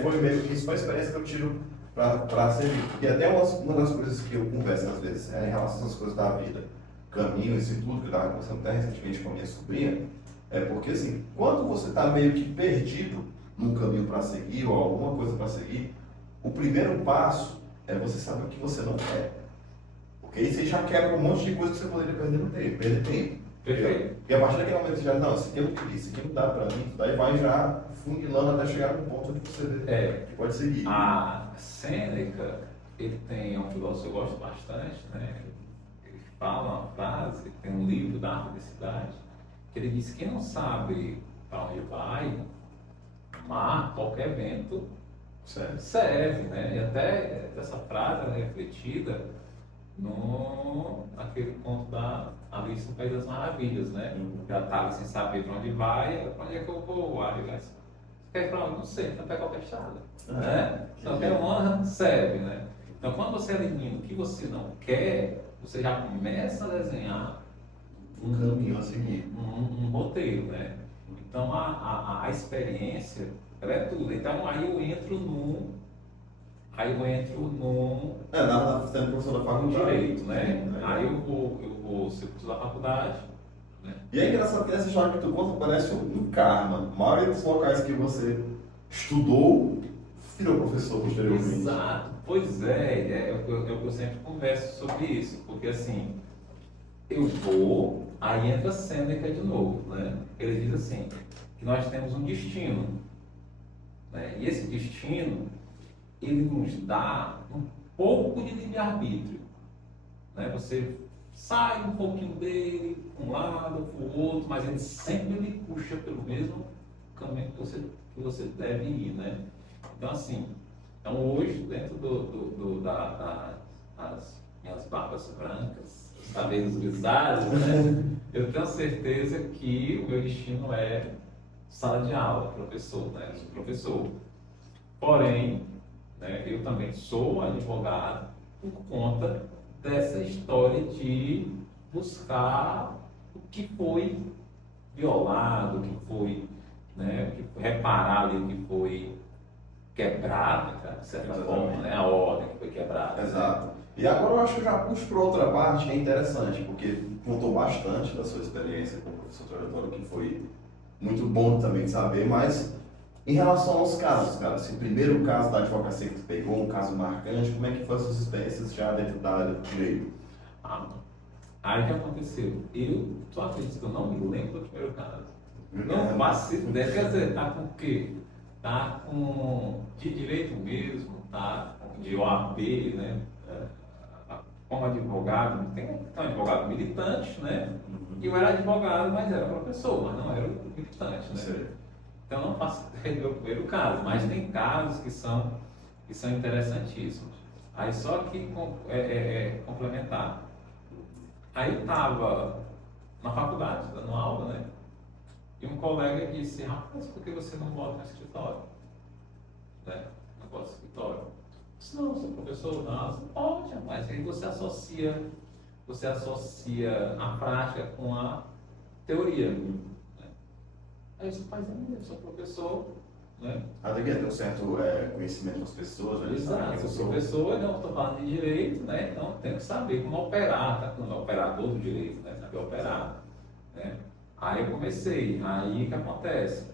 Foi mesmo que isso foi a experiência que eu tiro para servir. E até uma das coisas que eu converso às vezes em relação às coisas da vida, caminhos e tudo, que eu estava conversando até recentemente com a minha sobrinha, é porque assim, quando você está meio que perdido num caminho para seguir ou alguma coisa para seguir, o primeiro passo é você saber o que você não quer. Porque aí você já quebra um monte de coisa que você poderia perder tempo. Perfeito. E a partir daquele momento você já, não, isso aqui eu não queria, isso aqui não dá para mim, daí vai já funilando até chegar num ponto onde você vê que pode seguir. A Sêneca, ele tem um filósofo que eu gosto bastante, né? Ele fala uma frase, tem um livro da Felicidade, que ele diz que quem não sabe para onde vai, mar, qualquer vento serve, né? E até essa frase ela é refletida naquele conto da Alice no País das Maravilhas, né? Já estava sem saber para onde vai, para onde é que eu vou? Você quer ir para onde? Não sei, então pega qualquer estrada. Né? Então, quer honra, serve, né? Então, quando você elimina o que você não quer, você já começa a desenhar um caminho a seguir, um roteiro, né? Então, a experiência, ela é tudo. Então, aí eu entro no sendo professor da faculdade. Direito, né? Aí eu vou ser professor da faculdade. Né? E é engraçado que essa história que tu conta parece um karma. A maioria dos locais que você estudou, virou professor posteriormente. Exato. Pois é o que eu sempre converso sobre isso. Porque assim, eu vou, aí entra a Sêneca de novo, né? Ele diz assim, que nós temos um destino. Né? E esse destino, ele nos dá pouco de livre-arbítrio, né? Você sai um pouquinho dele, para um lado, para o outro, mas ele sempre lhe puxa pelo mesmo caminho que você deve ir, né? Então, assim, hoje, dentro das minhas barbas brancas, os cabelos grisalhos, né? Eu tenho certeza que o meu destino é sala de aula, professor, né? Eu sou professor. Porém, né, eu também sou advogado por conta dessa história de buscar o que foi violado, o que foi, né, o que foi reparar ali, o que foi quebrado, de certa forma, né, a ordem que foi quebrada. Exato. E agora eu acho que eu já puxo para outra parte, que é interessante, porque contou bastante da sua experiência como professor trajetório, que foi muito bom também de saber, mas em relação aos casos, cara, esse primeiro caso da advocacia que tu pegou, um caso marcante, como é que foram as suas experiências já dentro da área do direito? Aí o que aconteceu? Tu acredita que eu não me lembro do primeiro caso? Não faço ideia, quer dizer, tá com o quê? Tá com de direito mesmo, tá de OAB, né? Como advogado, tem um advogado militante, né? E eu era advogado, mas era professor, mas não era militante, né? Sim. Então não faço ideia do primeiro caso, mas tem casos que são interessantíssimos. Aí só que complementar. Aí eu estava na faculdade, dando aula, né? E um colega disse, rapaz, por que você não bota no escritório? Né? Não bota no escritório. Eu disse, não, sou professor, não, você pode, mas aí você associa a prática com a teoria. Né? Aí você faz, eu sou professor, né? Até que tem um certo conhecimento das pessoas, né? Exato, sou professor, não estou falando de direito, né? Então tem que saber como operar, tá? Como operador do direito, né? Saber operar, né? Aí eu comecei, aí o que acontece?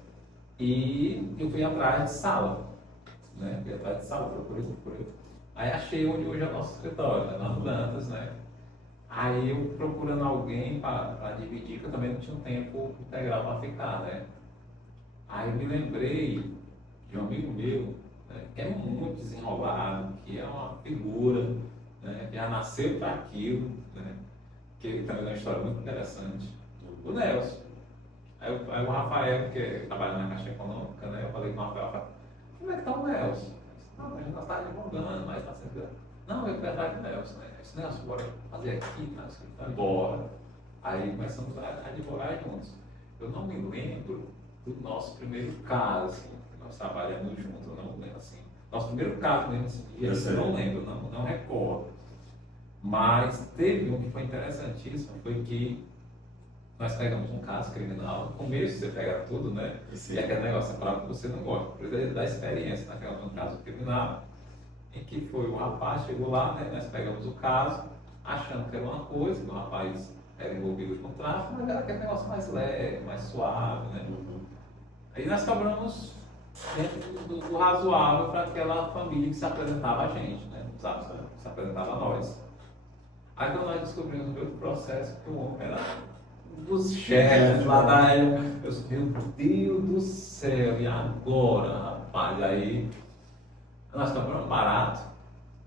E eu fui atrás de sala, né? Fui atrás de sala, procurei. Aí achei onde hoje é o nosso escritório, né? Lá no Dantas, né? Aí eu procurando alguém para dividir, que eu também não tinha um tempo integral para ficar, né? Aí eu me lembrei de um amigo meu, né, que é muito desenrolado, que é uma figura, né, que já nasceu para aquilo, né? Que ele também tem uma história muito interessante. O Nelson. Aí o Rafael, que trabalha na Caixa Econômica, né? Eu falei com o Rafael, como é que está o Nelson? Não, a gente não está advogando, mas está sempre... Não, eu quero dar com o Nelson, né? Eu disse, Nelson, bora fazer aqui, tá? Bora. Aí começamos a advogar juntos. Eu não me lembro do nosso primeiro caso, assim, que nós trabalhamos juntos, eu não lembro, assim. Nosso primeiro caso mesmo, assim, eu não lembro, não recordo. Mas teve um que foi interessantíssimo, foi que nós pegamos um caso criminal, no começo você pega tudo, né? Sim. E aquele negócio, é claro que você não gosta, por exemplo, da experiência, nós pegamos um caso criminal, em que foi o rapaz, chegou lá, né? Nós pegamos o caso, achando que era uma coisa, que o rapaz era envolvido com tráfico, mas era aquele negócio mais leve, mais suave, né? Aí nós cobramos dentro do razoável para aquela família que se apresentava a gente, né? Sabe, se apresentava a nós. Aí quando nós descobrimos no meio do processo que o homem era um dos chefes lá da época, eu disse, meu Deus do céu, e agora, rapaz? Aí nós cobramos barato,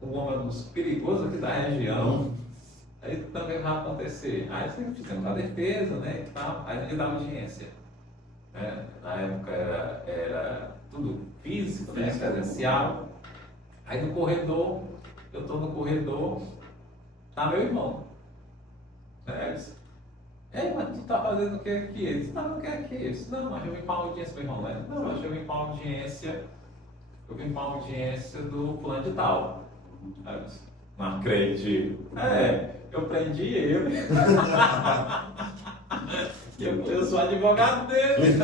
o homem é um dos perigosos aqui da região. Aí também vai acontecer. Aí fizemos a defesa, né? E tal. Aí a gente dava audiência. Né? Na época era tudo físico, né? Presencial. Aí no corredor, eu estou no corredor, tá meu irmão. Ele disse, mas tu tá fazendo o que aqui? Ele disse, não, o que aqui? Ele disse, não, mas eu vim para uma audiência, meu irmão, né? Não, mas eu vim para uma audiência, do plano de tal. Aí eu disse, não acredito. Eu prendi ele. eu sou advogado dele.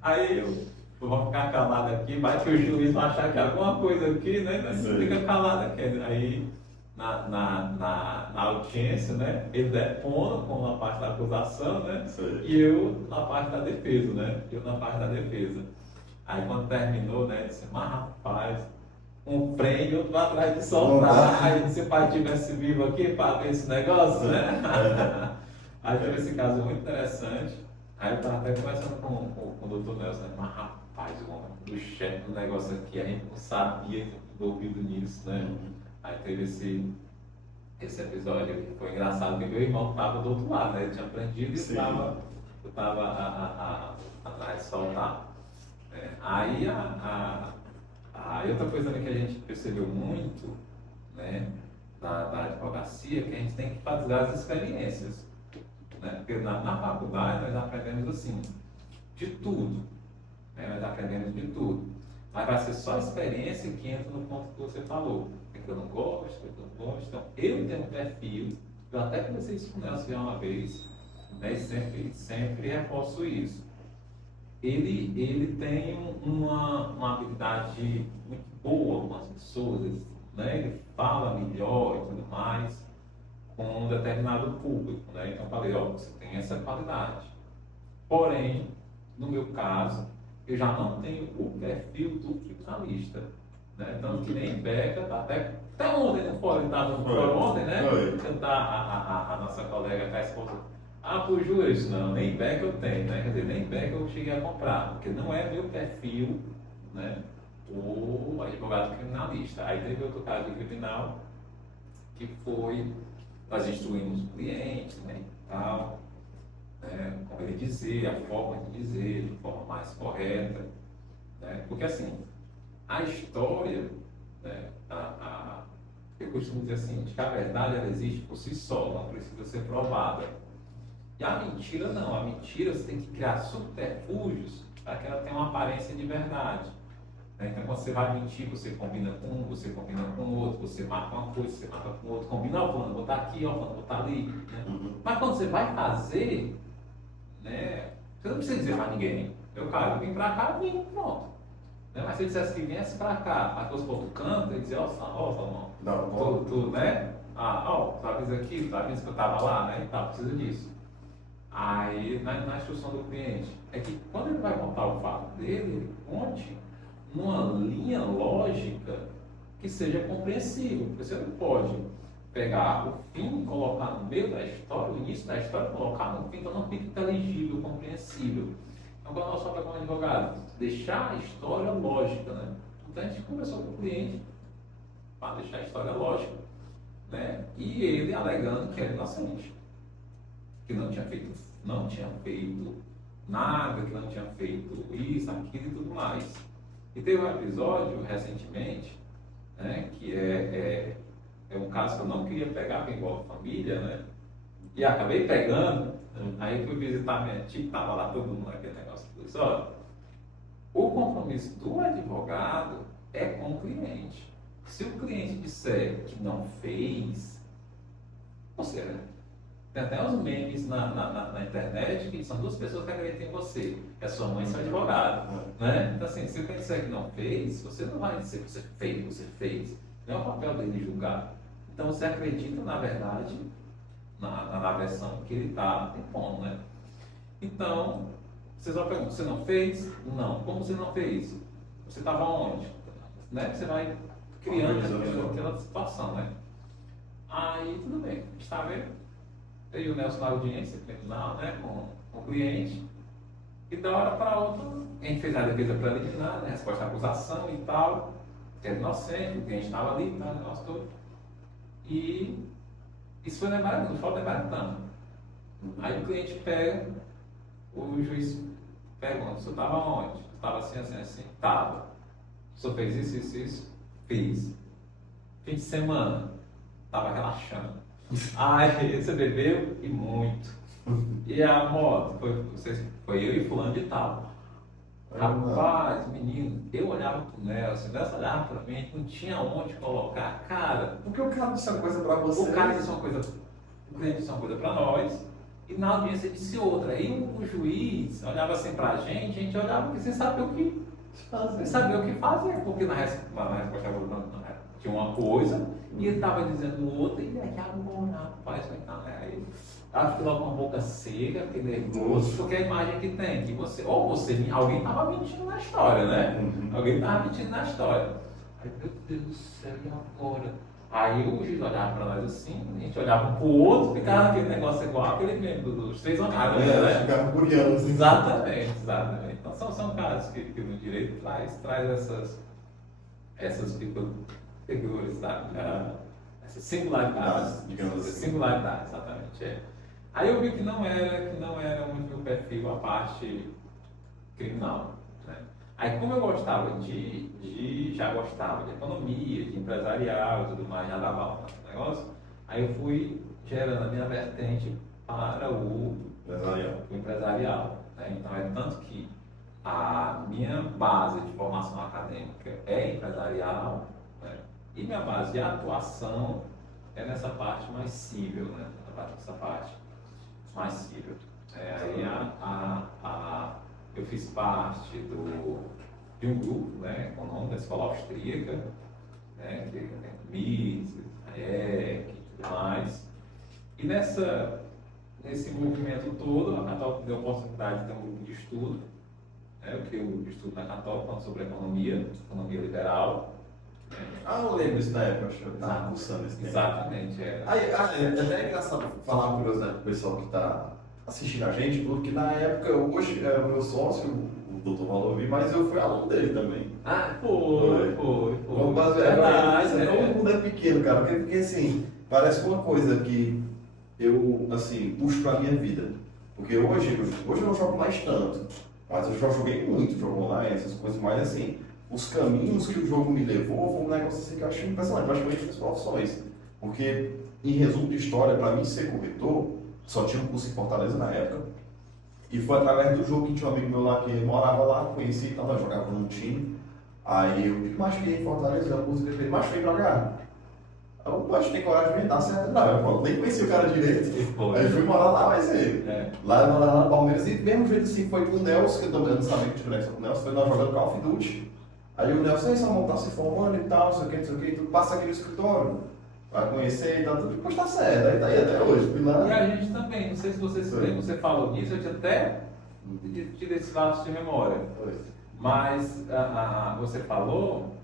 Aí eu vou ficar calado aqui, vai que o juiz vai achar que é alguma coisa aqui, né? Nós fica calado aqui. Aí na audiência, né? Ele depona com a parte da acusação, né? Sim. E eu na parte da defesa, né? Aí quando terminou, né? Disse, mas rapaz, um prêmio, outro atrás de soltar. Aí se o pai estivesse vivo aqui para ver esse negócio, né? Aí teve esse caso muito interessante. Aí eu estava até conversando com o Dr. Nelson, né? Mas rapaz, o homem do chefe do negócio aqui, a gente não sabia que envolvido nisso, né? Aí teve esse episódio que foi engraçado, porque meu irmão estava do outro lado, né? Ele tinha aprendido e eu estava atrás de soltar. Aí outra coisa também que a gente percebeu muito, né, da advocacia, é que a gente tem que fazer as experiências. Né? Porque na faculdade nós aprendemos assim, de tudo. Né? Nós aprendemos de tudo. Mas vai ser só a experiência que entra no ponto que você falou. É que eu não gosto, eu não gosto. Então, eu tenho um perfil, eu até comecei isso com o Nelson uma vez, né? E sempre reforço isso. Ele tem uma habilidade muito boa com as pessoas, né? Ele fala melhor e tudo mais com um determinado público, né? Então eu falei, ó, você tem essa qualidade. Porém, no meu caso, eu já não tenho o perfil do criminalista, né? Tanto que nem Beca, até ontem, né? Fora, ele estava no fora ontem, né? A nossa colega, a esposa, por juiz, não, nem Beca eu tenho, né? Quer dizer, nem Beca eu cheguei a comprar, porque não é meu perfil, né? O advogado criminalista. Aí teve outro caso de criminal, que foi, nós instruímos o cliente, né, e tal, como ele dizer, a forma de dizer, de forma mais correta, né, porque assim, a história, né, eu costumo dizer assim, que a verdade ela existe por si só, não precisa ser provada. E a mentira não, a mentira você tem que criar subterfúgios para que ela tenha uma aparência de verdade. Então, quando você vai mentir, você combina com um, você combina com o outro, você marca uma coisa, você marca com o outro, combina, ó, vou botar aqui, ó, vou botar ali. Né? Mas quando você vai fazer, né, você não precisa dizer para ninguém. Eu vim para cá, vim, pronto. Né? Mas se ele dissesse que viesse para cá, aí fosse para outro canto, ele dizia, ó, Salomão, tu, né? Tu avisa aqui, tu avisa que eu estava lá, né? E tal, precisa disso. Aí, na instrução do cliente, é que quando ele vai contar o fato dele, ele conte numa linha lógica que seja compreensível. Porque você não pode pegar o fim e colocar no meio da história, o início da história e colocar no fim, então não fica inteligível, compreensível. Então, quando nós falamos com o advogado, deixar a história lógica, né? Então, a gente conversou com o cliente para deixar a história lógica, né? E ele alegando que era inocente, que não tinha feito nada, que não tinha feito isso, aquilo e tudo mais. E teve um episódio recentemente, né, que é um caso que eu não queria pegar, porque envolve família, né? E acabei pegando, aí fui visitar minha tia, estava lá todo mundo naquele negócio. Disse, olha, o compromisso do advogado é com o cliente. Se o cliente disser que não fez, você, né? Tem até uns memes na internet que são duas pessoas que acreditam em você. É sua mãe e seu advogado. Né? Então, assim, se o cliente disser que não fez, você não vai dizer que você fez. Não é o papel dele julgar. Então, você acredita, na verdade, na versão que ele está impondo. Né? Então, você só pergunta, você não fez? Não. Como você não fez? Você estava onde? Né? Você vai criando aquela situação. Né? Aí, tudo bem. Está vendo? E o Nelson na audiência criminal, né, com o cliente, e da hora para outra, a gente fez a defesa preliminar, né, resposta à acusação e tal, que era inocente, o cliente estava ali, tá, o negócio todo. E isso foi no fórum de Baratão. Aí o cliente pega, o juiz pergunta, o senhor estava onde? Estava assim, assim, assim? Estava. O senhor fez isso? Fiz. Fim de semana, estava relaxando. Aí você bebeu e muito. E a moto? Foi eu e fulano de tal. Rapaz, menino, eu olhava pro Nelson, o Nelson olhava pra mim, não tinha onde colocar. Cara, porque o cara disse uma coisa pra você. O cara disse uma coisa, o cliente disse uma coisa pra nós, e na audiência disse outra. Aí o juiz olhava assim pra gente olhava sem saber o que fazer, porque na resposta tinha uma coisa e ele estava dizendo outra, e aí agora, rapaz, aí acho que logo uma boca seca, porque nervoso, porque a imagem que tem, que alguém estava mentindo na história, né? Alguém estava mentindo na história. Aí, meu Deus do céu, e agora? Aí o juiz olhava para nós assim, a gente olhava um para o outro, ficava aquele negócio igual aquele mesmo dos três amigos, né? Ficava curiando assim. Exatamente. Então são casos que no direito traz essas peculiaridades, essas singularidades, digamos assim. singularidades, exatamente. Aí eu vi que não era muito meu perfil a parte criminal, né? Aí como eu já gostava de economia, de empresarial e tudo mais, já dava aula no negócio, aí eu fui gerando a minha vertente para o empresarial, né? Então é tanto que a minha base de formação acadêmica é empresarial, né? E minha base de atuação é nessa parte mais civil, né? Nessa parte mais civil. Aí eu fiz parte de um grupo, né, econômico da escola austríaca, né, que tem Mises, Hayek e tudo mais. E nesse movimento todo, a Católica me deu a oportunidade de ter um grupo de estudo. Né, eu criei um grupo de estudo na Católica falando sobre economia liberal. Eu lembro isso na época, acho que eu estava cursando esse tempo. Exatamente. É até engraçado falar uma curiosidade pro pessoal que está assistindo a gente, porque na época, hoje é o meu sócio, o Dr. Valovi, mas eu fui aluno dele também. Foi. Todo mundo é pequeno, cara, porque assim, parece uma coisa que eu, assim, puxo pra minha vida. Porque hoje eu não jogo mais tanto, mas eu já joguei muito jogo online, essas coisas, mas assim, os caminhos que o jogo me levou foi um negócio assim que eu acho impressionante, praticamente as profissões. Porque, em resumo de história, para mim ser corretor, só tinha um curso em Fortaleza na época. E foi através do jogo que tinha um amigo meu lá que morava lá, conheci e tal, jogava num time. Aí eu disse, mas fiquei em Fortaleza, o curso dele, mas vem pra cá. Eu acho que tem coragem de inventar certo. Não, eu nem conheci o cara direito. Aí fui morar lá, mas lá eu morava lá no Palmeiras. E mesmo jeito assim, foi com o Nelson, que eu não sabia que tinha conexão com o Nelson, foi nós jogando Call of Duty. Aí o Nelson, esse irmão tá se formando e tal, não sei o que, tu passa aqui no escritório, vai conhecer e tal, tudo, depois tá certo, aí tá aí até hoje, fui lá. E a gente também, não sei se você se lembra, você falou nisso, eu tinha até tido esse lapso de memória. Mas você falou,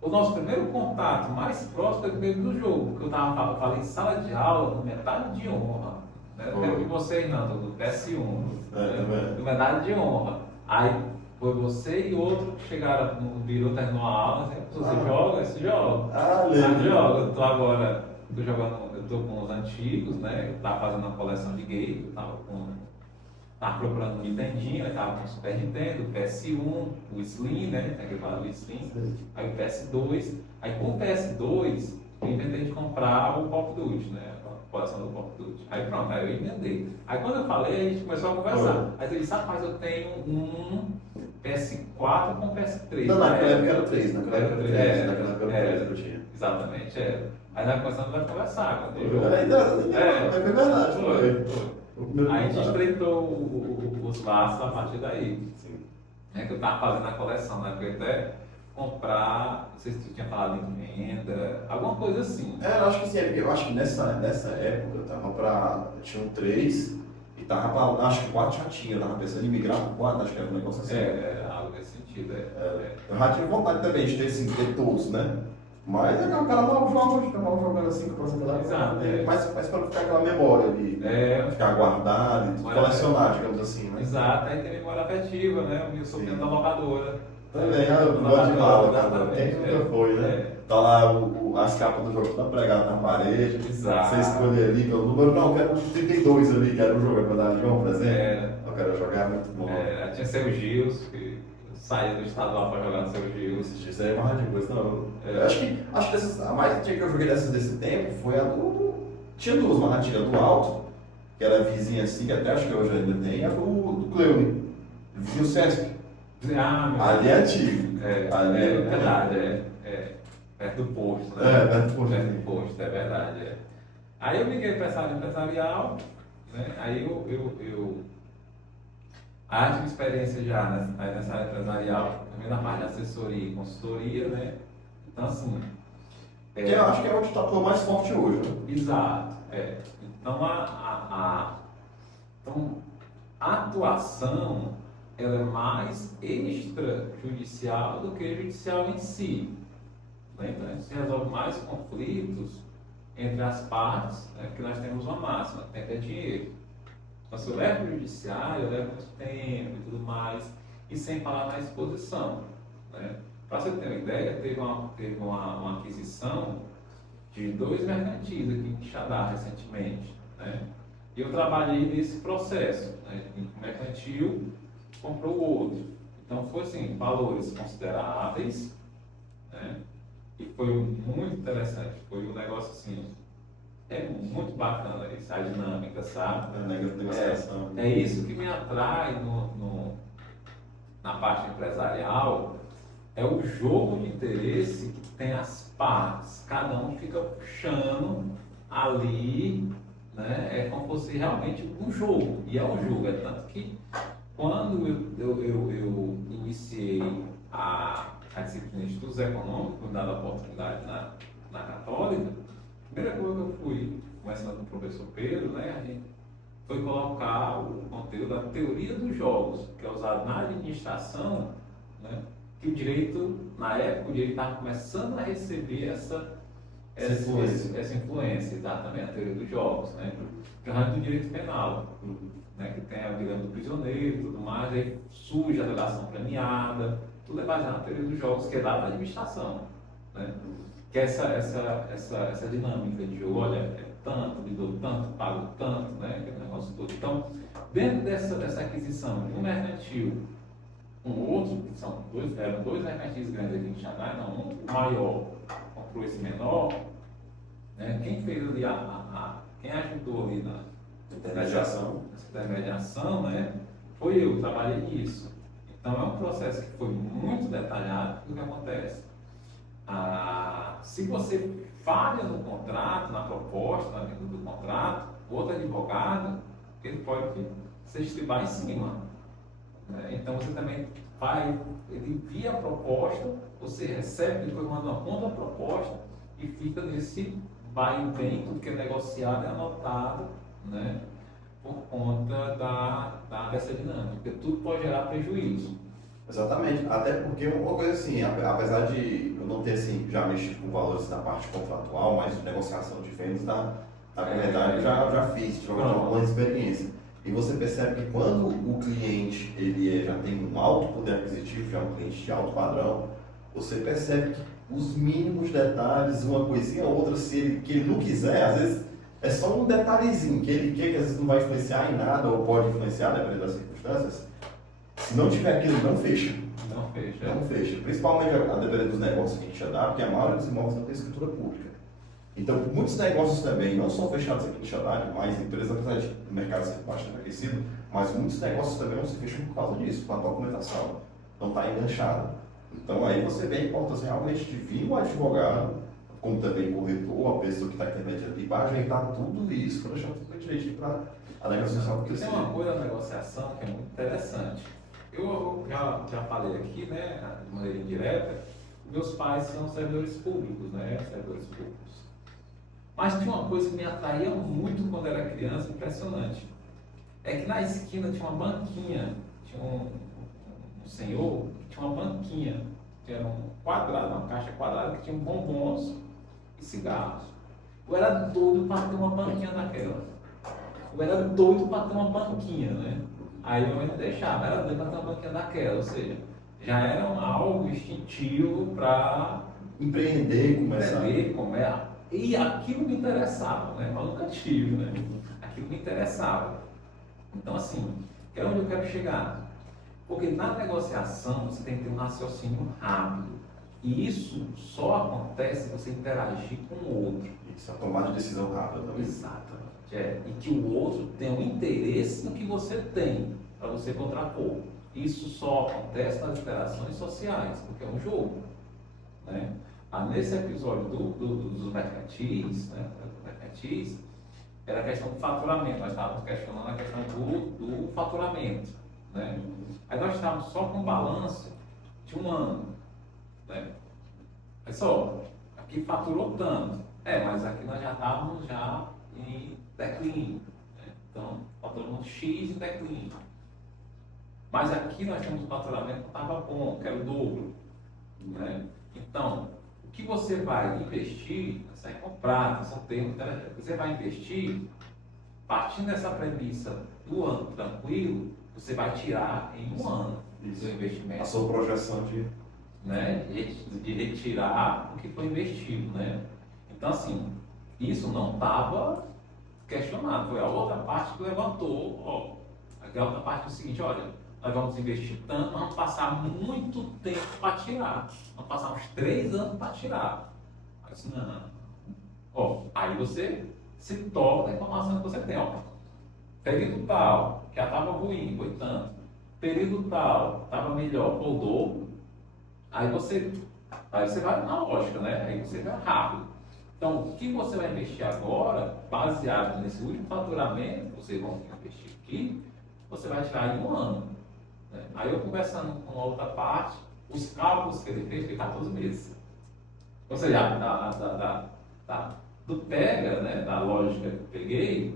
o nosso primeiro contato mais próximo foi dentro do jogo, porque eu falei em sala de aula, no Medalha de Honra, né? Eu quero que você, Nando, do PS1, do Medalha de Honra. Aí foi você e outro que chegaram, terminou a aula, você joga? Você joga? Joga. Eu tô jogando, eu tô com os antigos, né? Eu tava fazendo uma coleção de games, tava procurando um Nintendinho, eu tava com o Super Nintendo, o PS1, o Slim, né? Tem aquele barulho Slim, aí o PS2. Aí com o PS2, eu inventei de comprar o Call of Duty, né? A coleção do Call of Duty. Aí pronto, aí eu emendei. Aí quando eu falei, a gente começou a conversar. Aí eu disse, rapaz, eu tenho um PS4 com PS3. Não, naquela época era 3, naquela época era 3 que eu tinha. Exatamente, Aí nós começamos a conversar. Foi verdade. Aí a gente estreitou os laços a partir daí. Sim. Que eu tava fazendo a coleção, né? Porque até comprar, não sei se tu tinha falado em venda, alguma coisa assim. Eu acho que sim, eu acho que nessa época eu tava tinha um 3 e tava pra, acho que 4 já tinha, eu tava pensando em migrar pro 4, acho que era um negócio assim. Algo nesse sentido, Eu já tive vontade também de ter todos, né? Mas o cara mal jogando assim, com a Exato, mas para não ficar aquela memória ali, ficar guardado e colecionar, digamos assim, né? Exato, aí tem memória afetiva, né? Eu sou dentro da locadora. Também, eu gosto de bala, quem nunca foi, né? Tá lá as capas do jogo, tá pregado na parede, Exato. Você escolhe ali pelo número, não, eu quero um 32 ali, quero um jogo para dar João, por exemplo. Eu quero jogar, muito bom. Tinha seu Gils, que saía do estadual para jogar no seu Gils. Esses dias aí é mais de coisa, não. Acho que a mais antiga que eu joguei desse tempo foi a tinha duas, uma antiga do Alto, que era vizinha assim, que até acho que hoje ainda tem, a do Cleume, vizinho Sesc. Ali é antigo. É verdade, perto do posto, né? Perto do posto, é verdade. Aí eu liguei para essa área empresarial, né? Aí eu tive experiência já nessa área empresarial, também na parte de assessoria e consultoria, né? Então assim. Que eu acho que é onde está o mais forte hoje, né? Exato. Então a atuação ela é mais extrajudicial do que judicial em si. né? Então a gente resolve mais conflitos entre as partes, né? Porque nós temos uma máxima, tempo é dinheiro. Então se eu levo para o judiciário, eu levo muito tempo e tudo mais, e sem falar na exposição, né? Para você ter uma ideia, teve uma aquisição de 2 mercantis aqui em Quixadá recentemente, né? E eu trabalhei nesse processo, né? Um mercantil comprou o outro. Então foi assim, valores consideráveis, né? E foi muito interessante, foi um negócio assim, é muito bacana isso, a dinâmica, sabe? A negociação. É isso que me atrai na parte empresarial, é o jogo de interesse que tem as partes, cada um fica puxando ali, né? É como se fosse realmente um jogo, e é um jogo, é tanto que quando eu iniciei a disciplina de estudos econômicos, dada a oportunidade na Católica, a primeira coisa que eu fui, conversando com o professor Pedro, né, a gente foi colocar o conteúdo da teoria dos jogos, que é usado na administração, né, que o direito, na época, o direito estava começando a receber essa influência, exatamente, a teoria dos jogos, né, que é o ramo do direito penal, né, que tem a vida do prisioneiro e tudo mais, aí surge a delação premiada, tudo é baseado na teoria dos jogos, que é dada na administração, né, que é essa dinâmica de, olha, é tanto, me dou tanto, pago tanto, né, aquele negócio todo. Então, dentro dessa aquisição de um mercantil, um outro, que eram 2 mercantis grandes aqui em Xangai, não, um maior comprou esse menor, né, quem fez ali quem ajudou ali nessa intermediação, né, foi eu, trabalhei nisso. Então é um processo que foi muito detalhado. O que acontece? Se você falha no contrato, na proposta, na venda do contrato, outro advogado, ele pode se estribar em cima, né? Então você também ele envia a proposta, você recebe, depois manda uma contra-proposta e fica nesse vai e vem, tudo que é negociado é anotado, né? Por conta dessa dinâmica, porque tudo pode gerar prejuízo. Exatamente, até porque uma coisa assim, apesar de eu não ter assim, já mexido com valores na parte contratual, mas de negociação de vendas na verdade eu já fiz, tive uma boa experiência. E você percebe que quando o cliente ele já tem um alto poder aquisitivo, já é um cliente de alto padrão, você percebe que os mínimos detalhes, uma coisinha ou outra, que ele não quiser, às vezes é só um detalhezinho que ele quer, que às vezes não vai influenciar em nada ou pode influenciar, dependendo das circunstâncias. Se não tiver aquilo, não fecha. Não fecha. Não fecha. Principalmente a depender dos negócios que a gente já dá, porque a maioria dos imóveis não tem escritura pública. Então, muitos negócios também não são fechados aqui em Xangai, mas empresas, apesar de o mercado ser bastante aquecido, mas muitos negócios também não se fecham por causa disso, com a documentação. Não está enganchada. Então, aí você vê a importância realmente de vir o advogado, como também o corretor, a pessoa que está intermediando ali, para ajeitar tudo isso, para deixar tudo direitinho para a negociação acontecer. Tem uma coisa da negociação que é muito interessante. Eu já falei aqui, né, de maneira indireta, meus pais são servidores públicos, né, servidores públicos. Mas tinha uma coisa que me atraía muito quando era criança, impressionante. É que na esquina tinha uma banquinha, tinha um senhor que tinha uma banquinha, que era um quadrado, uma caixa quadrada que tinha bombons e cigarros. Eu era doido para ter uma banquinha daquela. Eu era doido para ter uma banquinha, né? Aí eu não deixava, era doido para ter uma banquinha daquela, ou seja, já era algo instintivo para empreender, começar. E aquilo me interessava, né? Eu nunca tive, né? Aquilo me interessava. Então, assim, é onde eu quero chegar. Porque na negociação você tem que ter um raciocínio rápido. E isso só acontece se você interagir com o outro. Isso, a tomada de decisão rápida também. Exatamente. E que o outro tem um interesse no que você tem, para você contrapor. Isso só acontece nas interações sociais, porque é um jogo, né? Nesse episódio dos mercantis, né, era a questão do faturamento. Nós estávamos questionando a questão do faturamento, né? Aí nós estávamos só com balanço de um ano, né? Aí só, aqui faturou tanto, mas aqui nós já estávamos em declínio, né? Então faturamos X em declínio. Mas aqui nós tínhamos um faturamento que estava bom, que era o dobro, né? Então, o que você vai investir, você vai comprar, esse é um termo interessante, você vai investir, partindo dessa premissa do ano tranquilo, você vai tirar em um ano do investimento. A sua projeção de... Né, de retirar o que foi investido, né? Então, assim, isso não estava questionado, foi a outra parte que levantou, ó, aquela outra parte é o seguinte, olha, nós vamos investir tanto, vamos passar muito tempo para tirar, vamos passar uns 3 anos para tirar. Aí, assim, não. Ó, aí você se toca da informação que você tem, ó, período tal, já estava ruim, foi tanto, período tal, estava melhor, rodou. Aí você vai na lógica, né? Aí você vai rápido. Então, o que você vai investir agora, baseado nesse último faturamento, vocês vão investir aqui, você vai tirar em um ano. Né? Aí eu conversando com a outra parte, os cálculos que ele fez foi 14 meses. Ou seja, do pega, né, da lógica que eu peguei,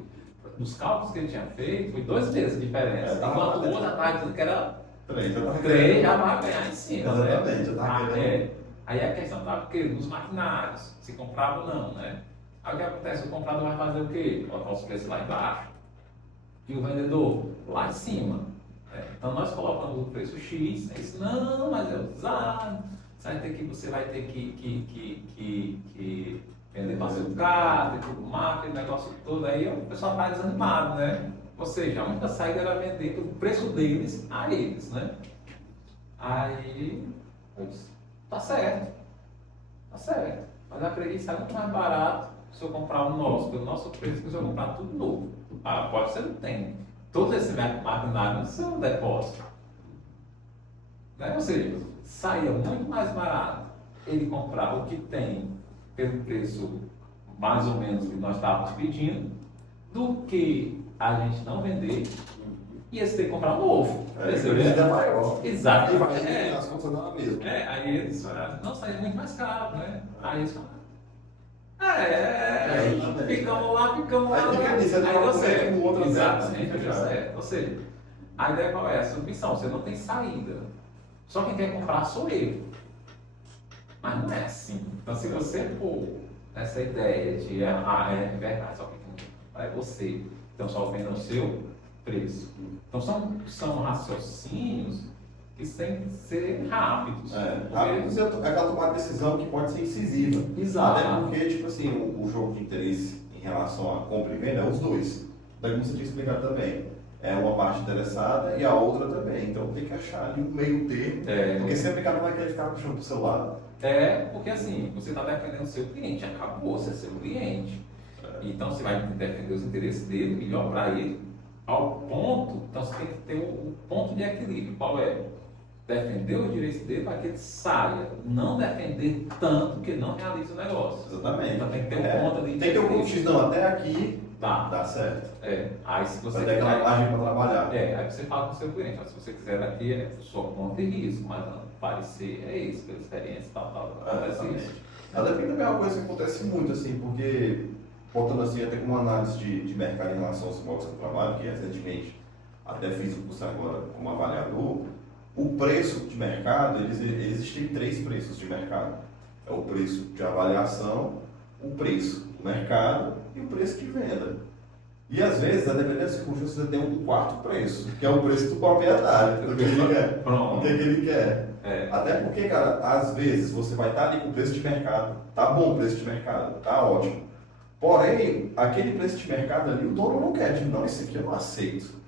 dos cálculos que ele tinha feito, foi 2 meses de diferença. Enquanto o outro estava dizendo que era 3 já vai ganhar em cima. Exatamente, né? já tá querendo. Aí a questão estava porque nos maquinários, se comprava ou não, né? Aí o que acontece? O comprador vai fazer o quê? Colocar os preços lá embaixo. E o vendedor lá em cima. Né? Então nós colocamos o preço X, aí disse, não, mas é usado. Você vai ter que vender para sucata e tudo mais, aquele negócio todo. Aí o pessoal está desanimado, né? Ou seja, a única saída era vender o preço deles a eles, né? Aí eu disse, tá certo, mas a freguês sai muito mais barato se eu comprar o nosso, pelo nosso preço, que se eu comprar tudo novo. Ah, pode ser, não tem. Todo esse maquinário no seu depósito. Né? Ou seja, saía muito mais barato ele comprar o que tem pelo preço mais ou menos que nós estávamos pedindo, do que a gente não vender e esse ter que comprar um novo. É maior. Exato. E vai as contas não mesmo. Aí eles falaram, não, sai muito mais caro, né? Aí eles falaram, ficamos lá. Aí fica nisso, Aí você, o outro exatamente, certo. Ou seja, a ideia qual é? A submissão, você não tem saída. Só quem quer comprar sou eu. Mas não é assim. Então, se você for essa ideia de, é verdade, só quem comprar é você. Então, só venda o seu preço. Então, são raciocínios que têm que ser rápidos. Rápidos é aquela tomada de decisão que pode ser incisiva. Exato. Até porque, tipo assim, o jogo de interesse em relação a compra e venda é os dois. Daí, como você tinha explicado também, é uma parte interessada e a outra também. Então, tem que achar ali um meio termo. Porque sempre o cara vai querer ficar puxando pro seu lado. Porque assim, você está defendendo o seu cliente, acabou, você é seu cliente. Então, você vai defender os interesses dele, melhor para ele, ao ponto, então você tem que ter o ponto de equilíbrio. Qual é? Defender os direitos dele para que ele saia, não defender tanto que não realize o negócio. Exatamente. Então tem que ter um ponto de tem que ter um ponto não, até aqui dá certo. Aí se você vai ter aquela margem para trabalhar. Aí você fala com o seu cliente, se você quiser daqui é sua conta e risco, mas não, parecer é isso, pela experiência tal, acontece isso. Até porque também é uma coisa que acontece muito, assim, porque, voltando assim, até com uma análise de mercado em relação aos imóveis que eu trabalho, que recentemente até fiz o curso agora como avaliador, o preço de mercado, existem 3 preços de mercado. É o preço de avaliação, o preço do mercado e o preço de venda. E às vezes, a depender das circunstâncias, você tem um 4º preço, que é o preço do proprietário, do que ele quer. O que ele quer. Até porque, cara, às vezes você vai estar ali com o preço de mercado, tá bom o preço de mercado, tá ótimo. Porém, aquele preço de mercado ali, o dono não quer, diz, não, isso aqui eu não aceito.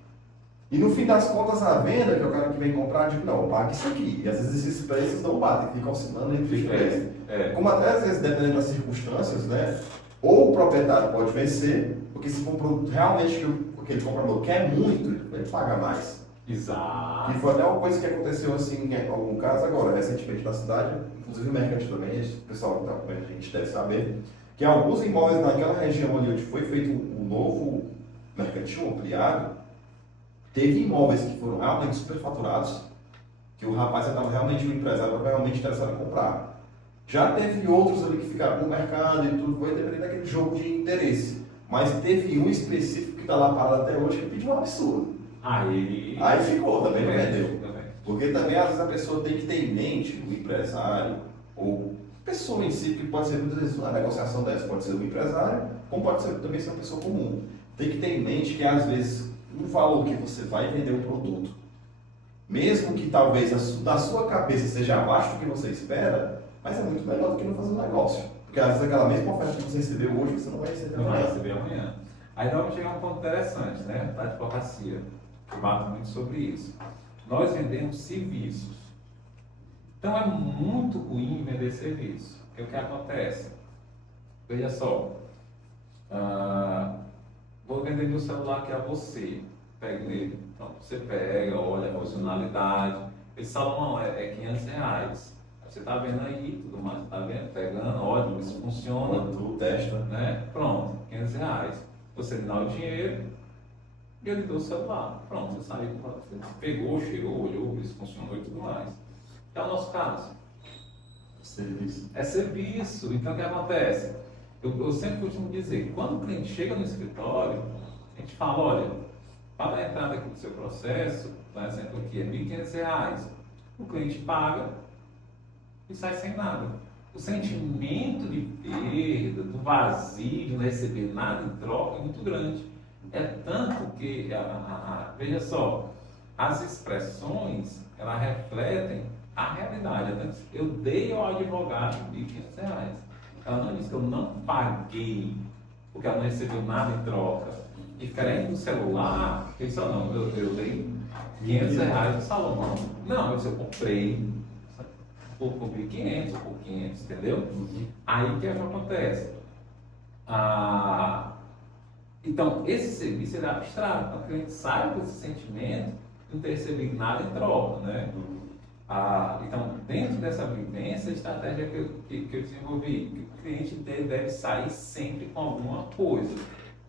E no fim das contas, a venda, que é o cara que vem comprar, diz, não, paga isso aqui. E às vezes esses preços não batem, ficam oscilando entre os preços. Como até às vezes, dependendo das circunstâncias, né, ou o proprietário pode vencer, porque se for um produto realmente que aquele comprador quer muito, ele paga mais. Exato. E foi até uma coisa que aconteceu assim em algum caso agora, recentemente na cidade, inclusive o mercante também, o pessoal que está com a gente deve saber, que alguns imóveis naquela região ali onde foi feito um novo mercantil ampliado, teve imóveis que foram realmente superfaturados, que o rapaz estava realmente, o empresário estava realmente interessado em comprar. Já teve outros ali que ficaram no mercado e tudo, foi dependendo daquele jogo de interesse. Mas teve um específico que está lá parado até hoje que pediu um absurdo. Aí ficou, também não vendeu. Porque também às vezes a pessoa tem que ter em mente, o empresário ou pessoa em si, que pode ser muitas vezes uma negociação dessa, pode ser um empresário, como pode ser também ser uma pessoa comum. Tem que ter em mente que às vezes o valor que você vai vender o produto, mesmo que talvez da sua cabeça seja abaixo do que você espera, mas é muito melhor do que não fazer um negócio. Porque às vezes aquela mesma oferta que você recebeu hoje, você não vai receber Não vai amanhã. receber amanhã. Aí nós vamos chegar a um ponto interessante, né? Da advocacia, que bate muito sobre isso. Nós vendemos serviços. Então é muito ruim vender serviço. Porque o que acontece? Veja só, vou vender meu celular aqui a você. Pega nele. Então você pega, olha a funcionalidade. Esse Salomão é R$ 500. Você está vendo aí, tudo mais, está vendo, pegando, olha, isso funciona. Tu testa. Né? Pronto, R$ 500. Você me dá o dinheiro e eu lhe dou o celular. Pronto, você saiu, você pegou, cheirou, olhou, isso funcionou e tudo mais. É o nosso caso. Serviço. É serviço. Então o que acontece? Eu sempre costumo dizer, quando o cliente chega no escritório, a gente fala, olha, para a entrada aqui do seu processo, por exemplo aqui, é R$ 1.500. O cliente paga e sai sem nada. O sentimento de perda, do vazio, de não receber nada em troca é muito grande. É tanto que, veja só, as expressões, elas refletem a realidade. Eu dei ao advogado R$ 1.500. Ela não disse que eu não paguei, porque ela não recebeu nada em troca. Diferente do celular, ele disse, não, eu dei R$ 500 no Salomão. Não, eu disse, eu comprei por 500 ou por 500, entendeu? Aí o que acontece? Então, esse serviço ele é abstrato, então o cliente sai com esse sentimento de não ter recebido nada em troca, né? Então, dentro dessa vivência, a estratégia que eu desenvolvi, que o cliente deve sair sempre com alguma coisa,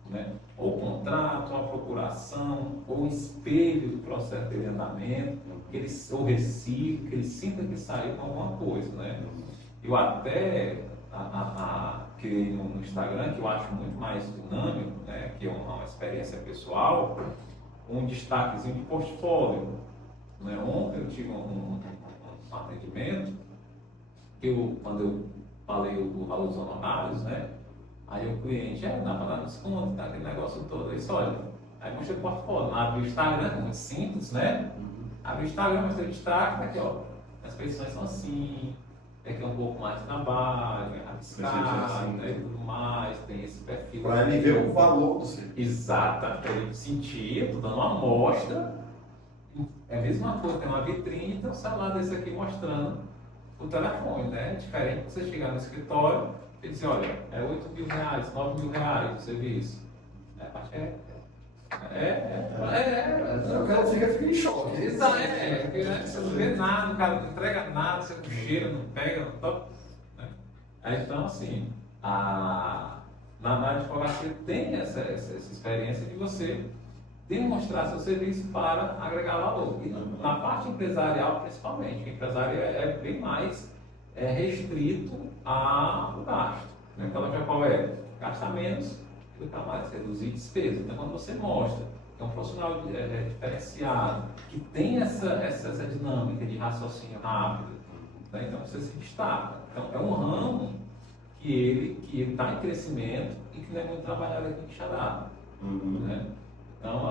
né? Ou contrato, ou a procuração, ou um espelho do processo de andamento, ou recibo, que ele sinta que saiu com alguma coisa, né? Eu até criei no Instagram, que eu acho muito mais dinâmico, né? Que é uma experiência pessoal, um destaquezinho de portfólio. Né? Ontem eu tive um atendimento, quando eu falei o valor dos honorários, né? Aí o cliente, dá para dar desconto, tá, aquele negócio todo. Eu disse, olha, aí mostrei o portfólio, abre o Instagram, que é muito simples, né? Abre o Instagram, mostrei o destaque, tá aqui, ó, as petições são assim, tem que um pouco mais de trabalho, arriscado, né, e tudo mais, tem esse perfil. Para ele ver o valor do serviço. Exato, para ele sentir, eu tô dando uma amostra, é a mesma coisa, tem uma vitrine e tem um celular desse aqui mostrando o telefone, né? É diferente você chegar no escritório e dizer, olha, é R$ 8.000, R$ 9.000 o serviço. O cara fica em choque. Exato, você não vê nada, o cara não entrega nada, você não cheira, não pega, não toca. Né? Então, assim, na advocacia tem essa experiência de você demonstrar seu serviço para agregar valor. E na parte empresarial, principalmente, o empresário é bem mais restrito ao gasto. Né? Então, qual é? Gastar menos e lucrar mais, reduzir despesa. Então, quando você mostra que é um profissional diferenciado, que tem essa dinâmica de raciocínio rápido, né? Então você se destaca. Então, é um ramo que ele está em crescimento e que não é muito trabalhado aqui em Xará. Né? Então,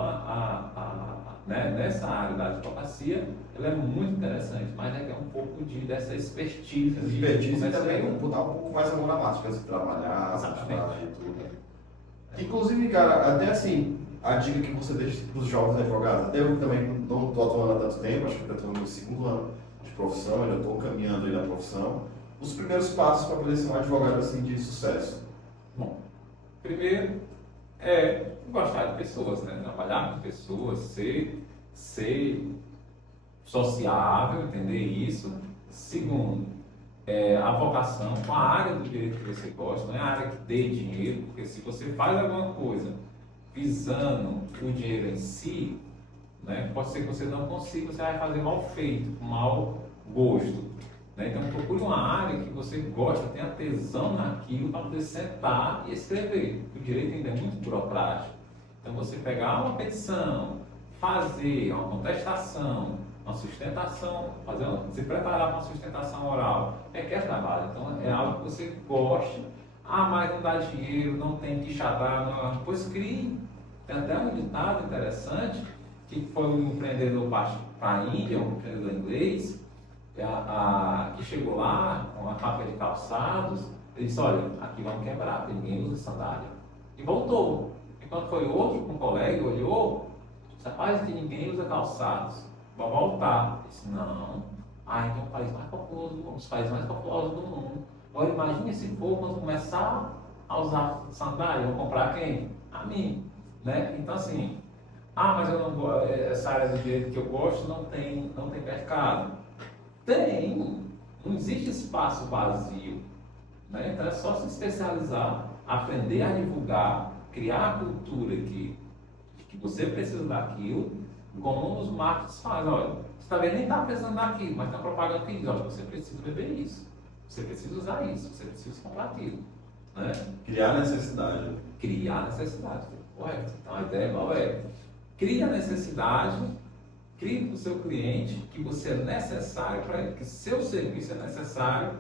nessa área da advocacia, ela é muito interessante, mas requer um pouco dessa expertise. Expertise e também botar um pouco mais a mão na massa, se trabalhar, e tudo. Inclusive, cara, até assim, a dica que você deixa para os jovens advogados, até eu também não estou atuando há tanto tempo, acho que estou no meu 2º ano de profissão, ainda estou caminhando aí na profissão. Os primeiros passos para poder ser um advogado assim de sucesso? Bom, primeiro gostar de pessoas, né? Trabalhar com pessoas, ser sociável, entender isso. Segundo, a vocação com a área do direito que você gosta, não é a área que dê dinheiro, porque se você faz alguma coisa visando o dinheiro em si, né, pode ser que você não consiga, você vai fazer mal feito, com mau gosto. Né? Então procure uma área que você gosta, tenha tesão naquilo para poder sentar e escrever. O direito ainda é muito burocrático. Então você pegar uma petição, fazer uma contestação, uma sustentação, se preparar para uma sustentação oral, requer trabalho. Então é algo que você goste. Ah, mas não dá dinheiro, não tem que chatar, não. Pois crie. Tem até um ditado interessante, que foi um empreendedor para a Índia, um empreendedor inglês, que chegou lá com uma fábrica de calçados, ele disse, olha, aqui vamos quebrar, porque ninguém usa sandália. E voltou. E quando foi outro, um colega, olhou, disse, rapaz, que ninguém usa calçados, vamos voltar. Ele disse, não. Então o país mais populoso do mundo, os países mais populosos do mundo. Agora imagine esse povo quando começar a usar sandália, vão comprar quem? A mim. Né? Então assim, mas eu não gosto, essa área do direito que eu gosto não tem mercado. Tem, não existe espaço vazio. Né? Então é só se especializar, aprender a divulgar, criar a cultura que você precisa daquilo, como os marketing fazem. Olha, você talvez nem está precisando daquilo, mas tem uma propaganda que diz, olha, você precisa beber isso, você precisa usar isso, você precisa comprar aquilo. Né? Criar necessidade. Criar necessidade. Correto. Então a ideia qual é? Cria a necessidade, crie para o seu cliente que você é necessário para ele, que seu serviço é necessário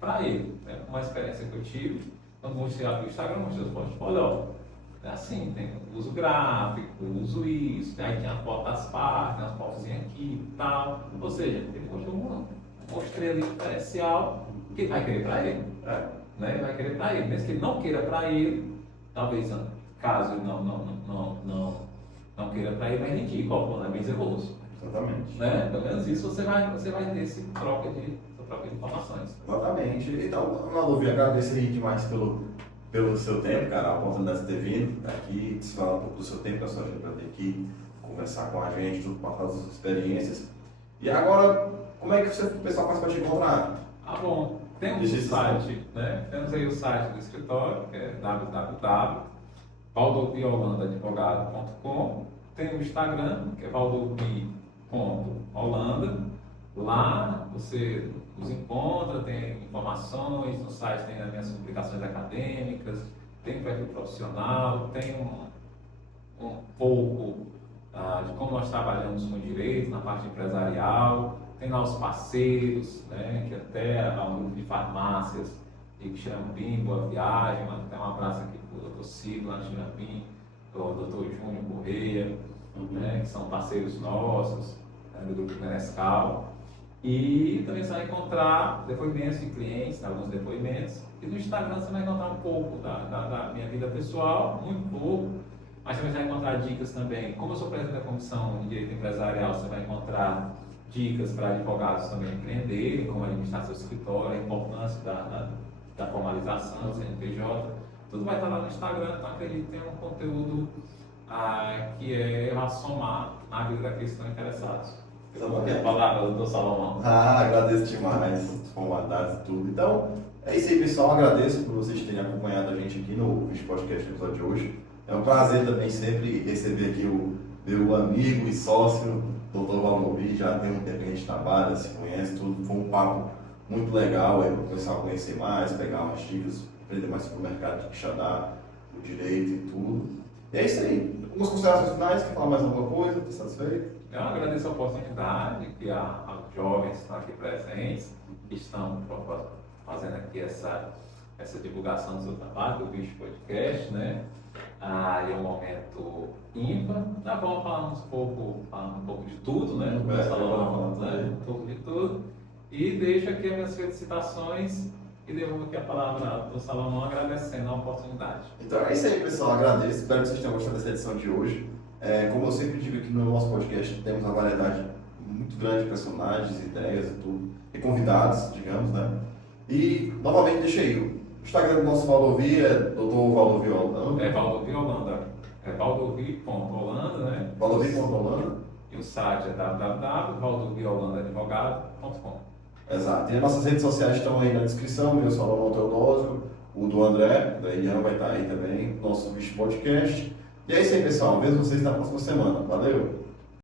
para ele. Né? Uma experiência que eu tive, quando mostrei lá no Instagram, mostrei os portfólios, é assim, tem uso gráfico, uso isso, aí tem a foto das partes, tem as fotozinhas aqui e tal. Ou seja, ele mostrei ali o diferencial que vai querer para ele. Né? Vai querer para ele, mesmo que ele não queira para ele, talvez caso ele não queira para ele, mas indica, é bem zeloso. Exatamente. Né? Pelo menos isso você vai ter esse troca de informações. Exatamente. Então, Maluvi, agradeço aí demais pelo seu tempo, cara, a oportunidade de ter vindo aqui, se falar um pouco do seu tempo, da sua gente para ter aqui, conversar com a gente, tudo, passar as suas experiências. E agora, como é que o pessoal faz para te encontrar? Bom, temos o site, né? Temos aí o site do escritório, que é www.valdoviholandaadvogado.com. Tem o Instagram, que é valdovi.holanda. Lá você nos encontra, tem informações, no site tem as minhas publicações acadêmicas, tem perfil profissional, tem um pouco de como nós trabalhamos com direito na parte empresarial, tem lá os parceiros, né, que até há um grupo de farmácias de Xirampim, Boa Viagem, tem um abraço aqui para o Dr. Ciro lá no Xirampim, o Dr. Júnior Correia, né, que são parceiros nossos, né, do grupo Menescal. E também você vai encontrar depoimentos de clientes, alguns depoimentos. E no Instagram você vai encontrar um pouco da minha vida pessoal, muito pouco. Mas você vai encontrar dicas também. Como eu sou presidente da Comissão de Direito Empresarial, você vai encontrar dicas para advogados também empreenderem, como administrar seu escritório, a importância da formalização do CNPJ. Tudo vai estar lá no Instagram, então acredito que tem um conteúdo que vai somar na vida daqueles que estão interessados. A palavra do Salomão. Agradeço demais as formalidades e tudo. Então, é isso aí, pessoal. Agradeço por vocês terem acompanhado a gente aqui no Vídeo Podcast no episódio de hoje. É um prazer também sempre receber aqui o meu amigo e sócio, Dr. Valmovi. Já tem um tempo que a gente trabalha, se conhece, tudo. Foi um papo muito legal para o pessoal conhecer mais, pegar umas dicas, aprender mais sobre o mercado de Quixadá, o direito e tudo. E é isso aí. Algumas considerações finais, quer falar mais alguma coisa? Está satisfeito? Eu agradeço a oportunidade que aos jovens que estão aqui presentes, que estão fazendo aqui essa divulgação do seu trabalho, do Vídeo Podcast, né? É um momento ímpar. Já vamos falar um pouco de tudo, né? Um pouco de tudo. E deixo aqui as minhas felicitações e devolvo aqui a palavra do Salomão agradecendo a oportunidade. Então é isso aí, pessoal. Agradeço. Espero que vocês tenham gostado dessa edição de hoje. Como eu sempre digo aqui no nosso podcast, temos uma variedade muito grande de personagens, ideias e tudo, e convidados, digamos, né? E, novamente, deixa aí, o Instagram do nosso Valdovi é Dr. Valdovi Holanda. É Valdovi Holanda, é valdovi.holanda, né? Valdovi.holanda. E o site é www.valdoviholandaadvogado.com. Exato, e as nossas redes sociais estão aí na descrição, o meu Salomão Teodósio, o do André, da Ian vai estar aí também, nosso Vídeo Podcast. E é isso aí, pessoal. Vejo vocês na próxima semana. Valeu!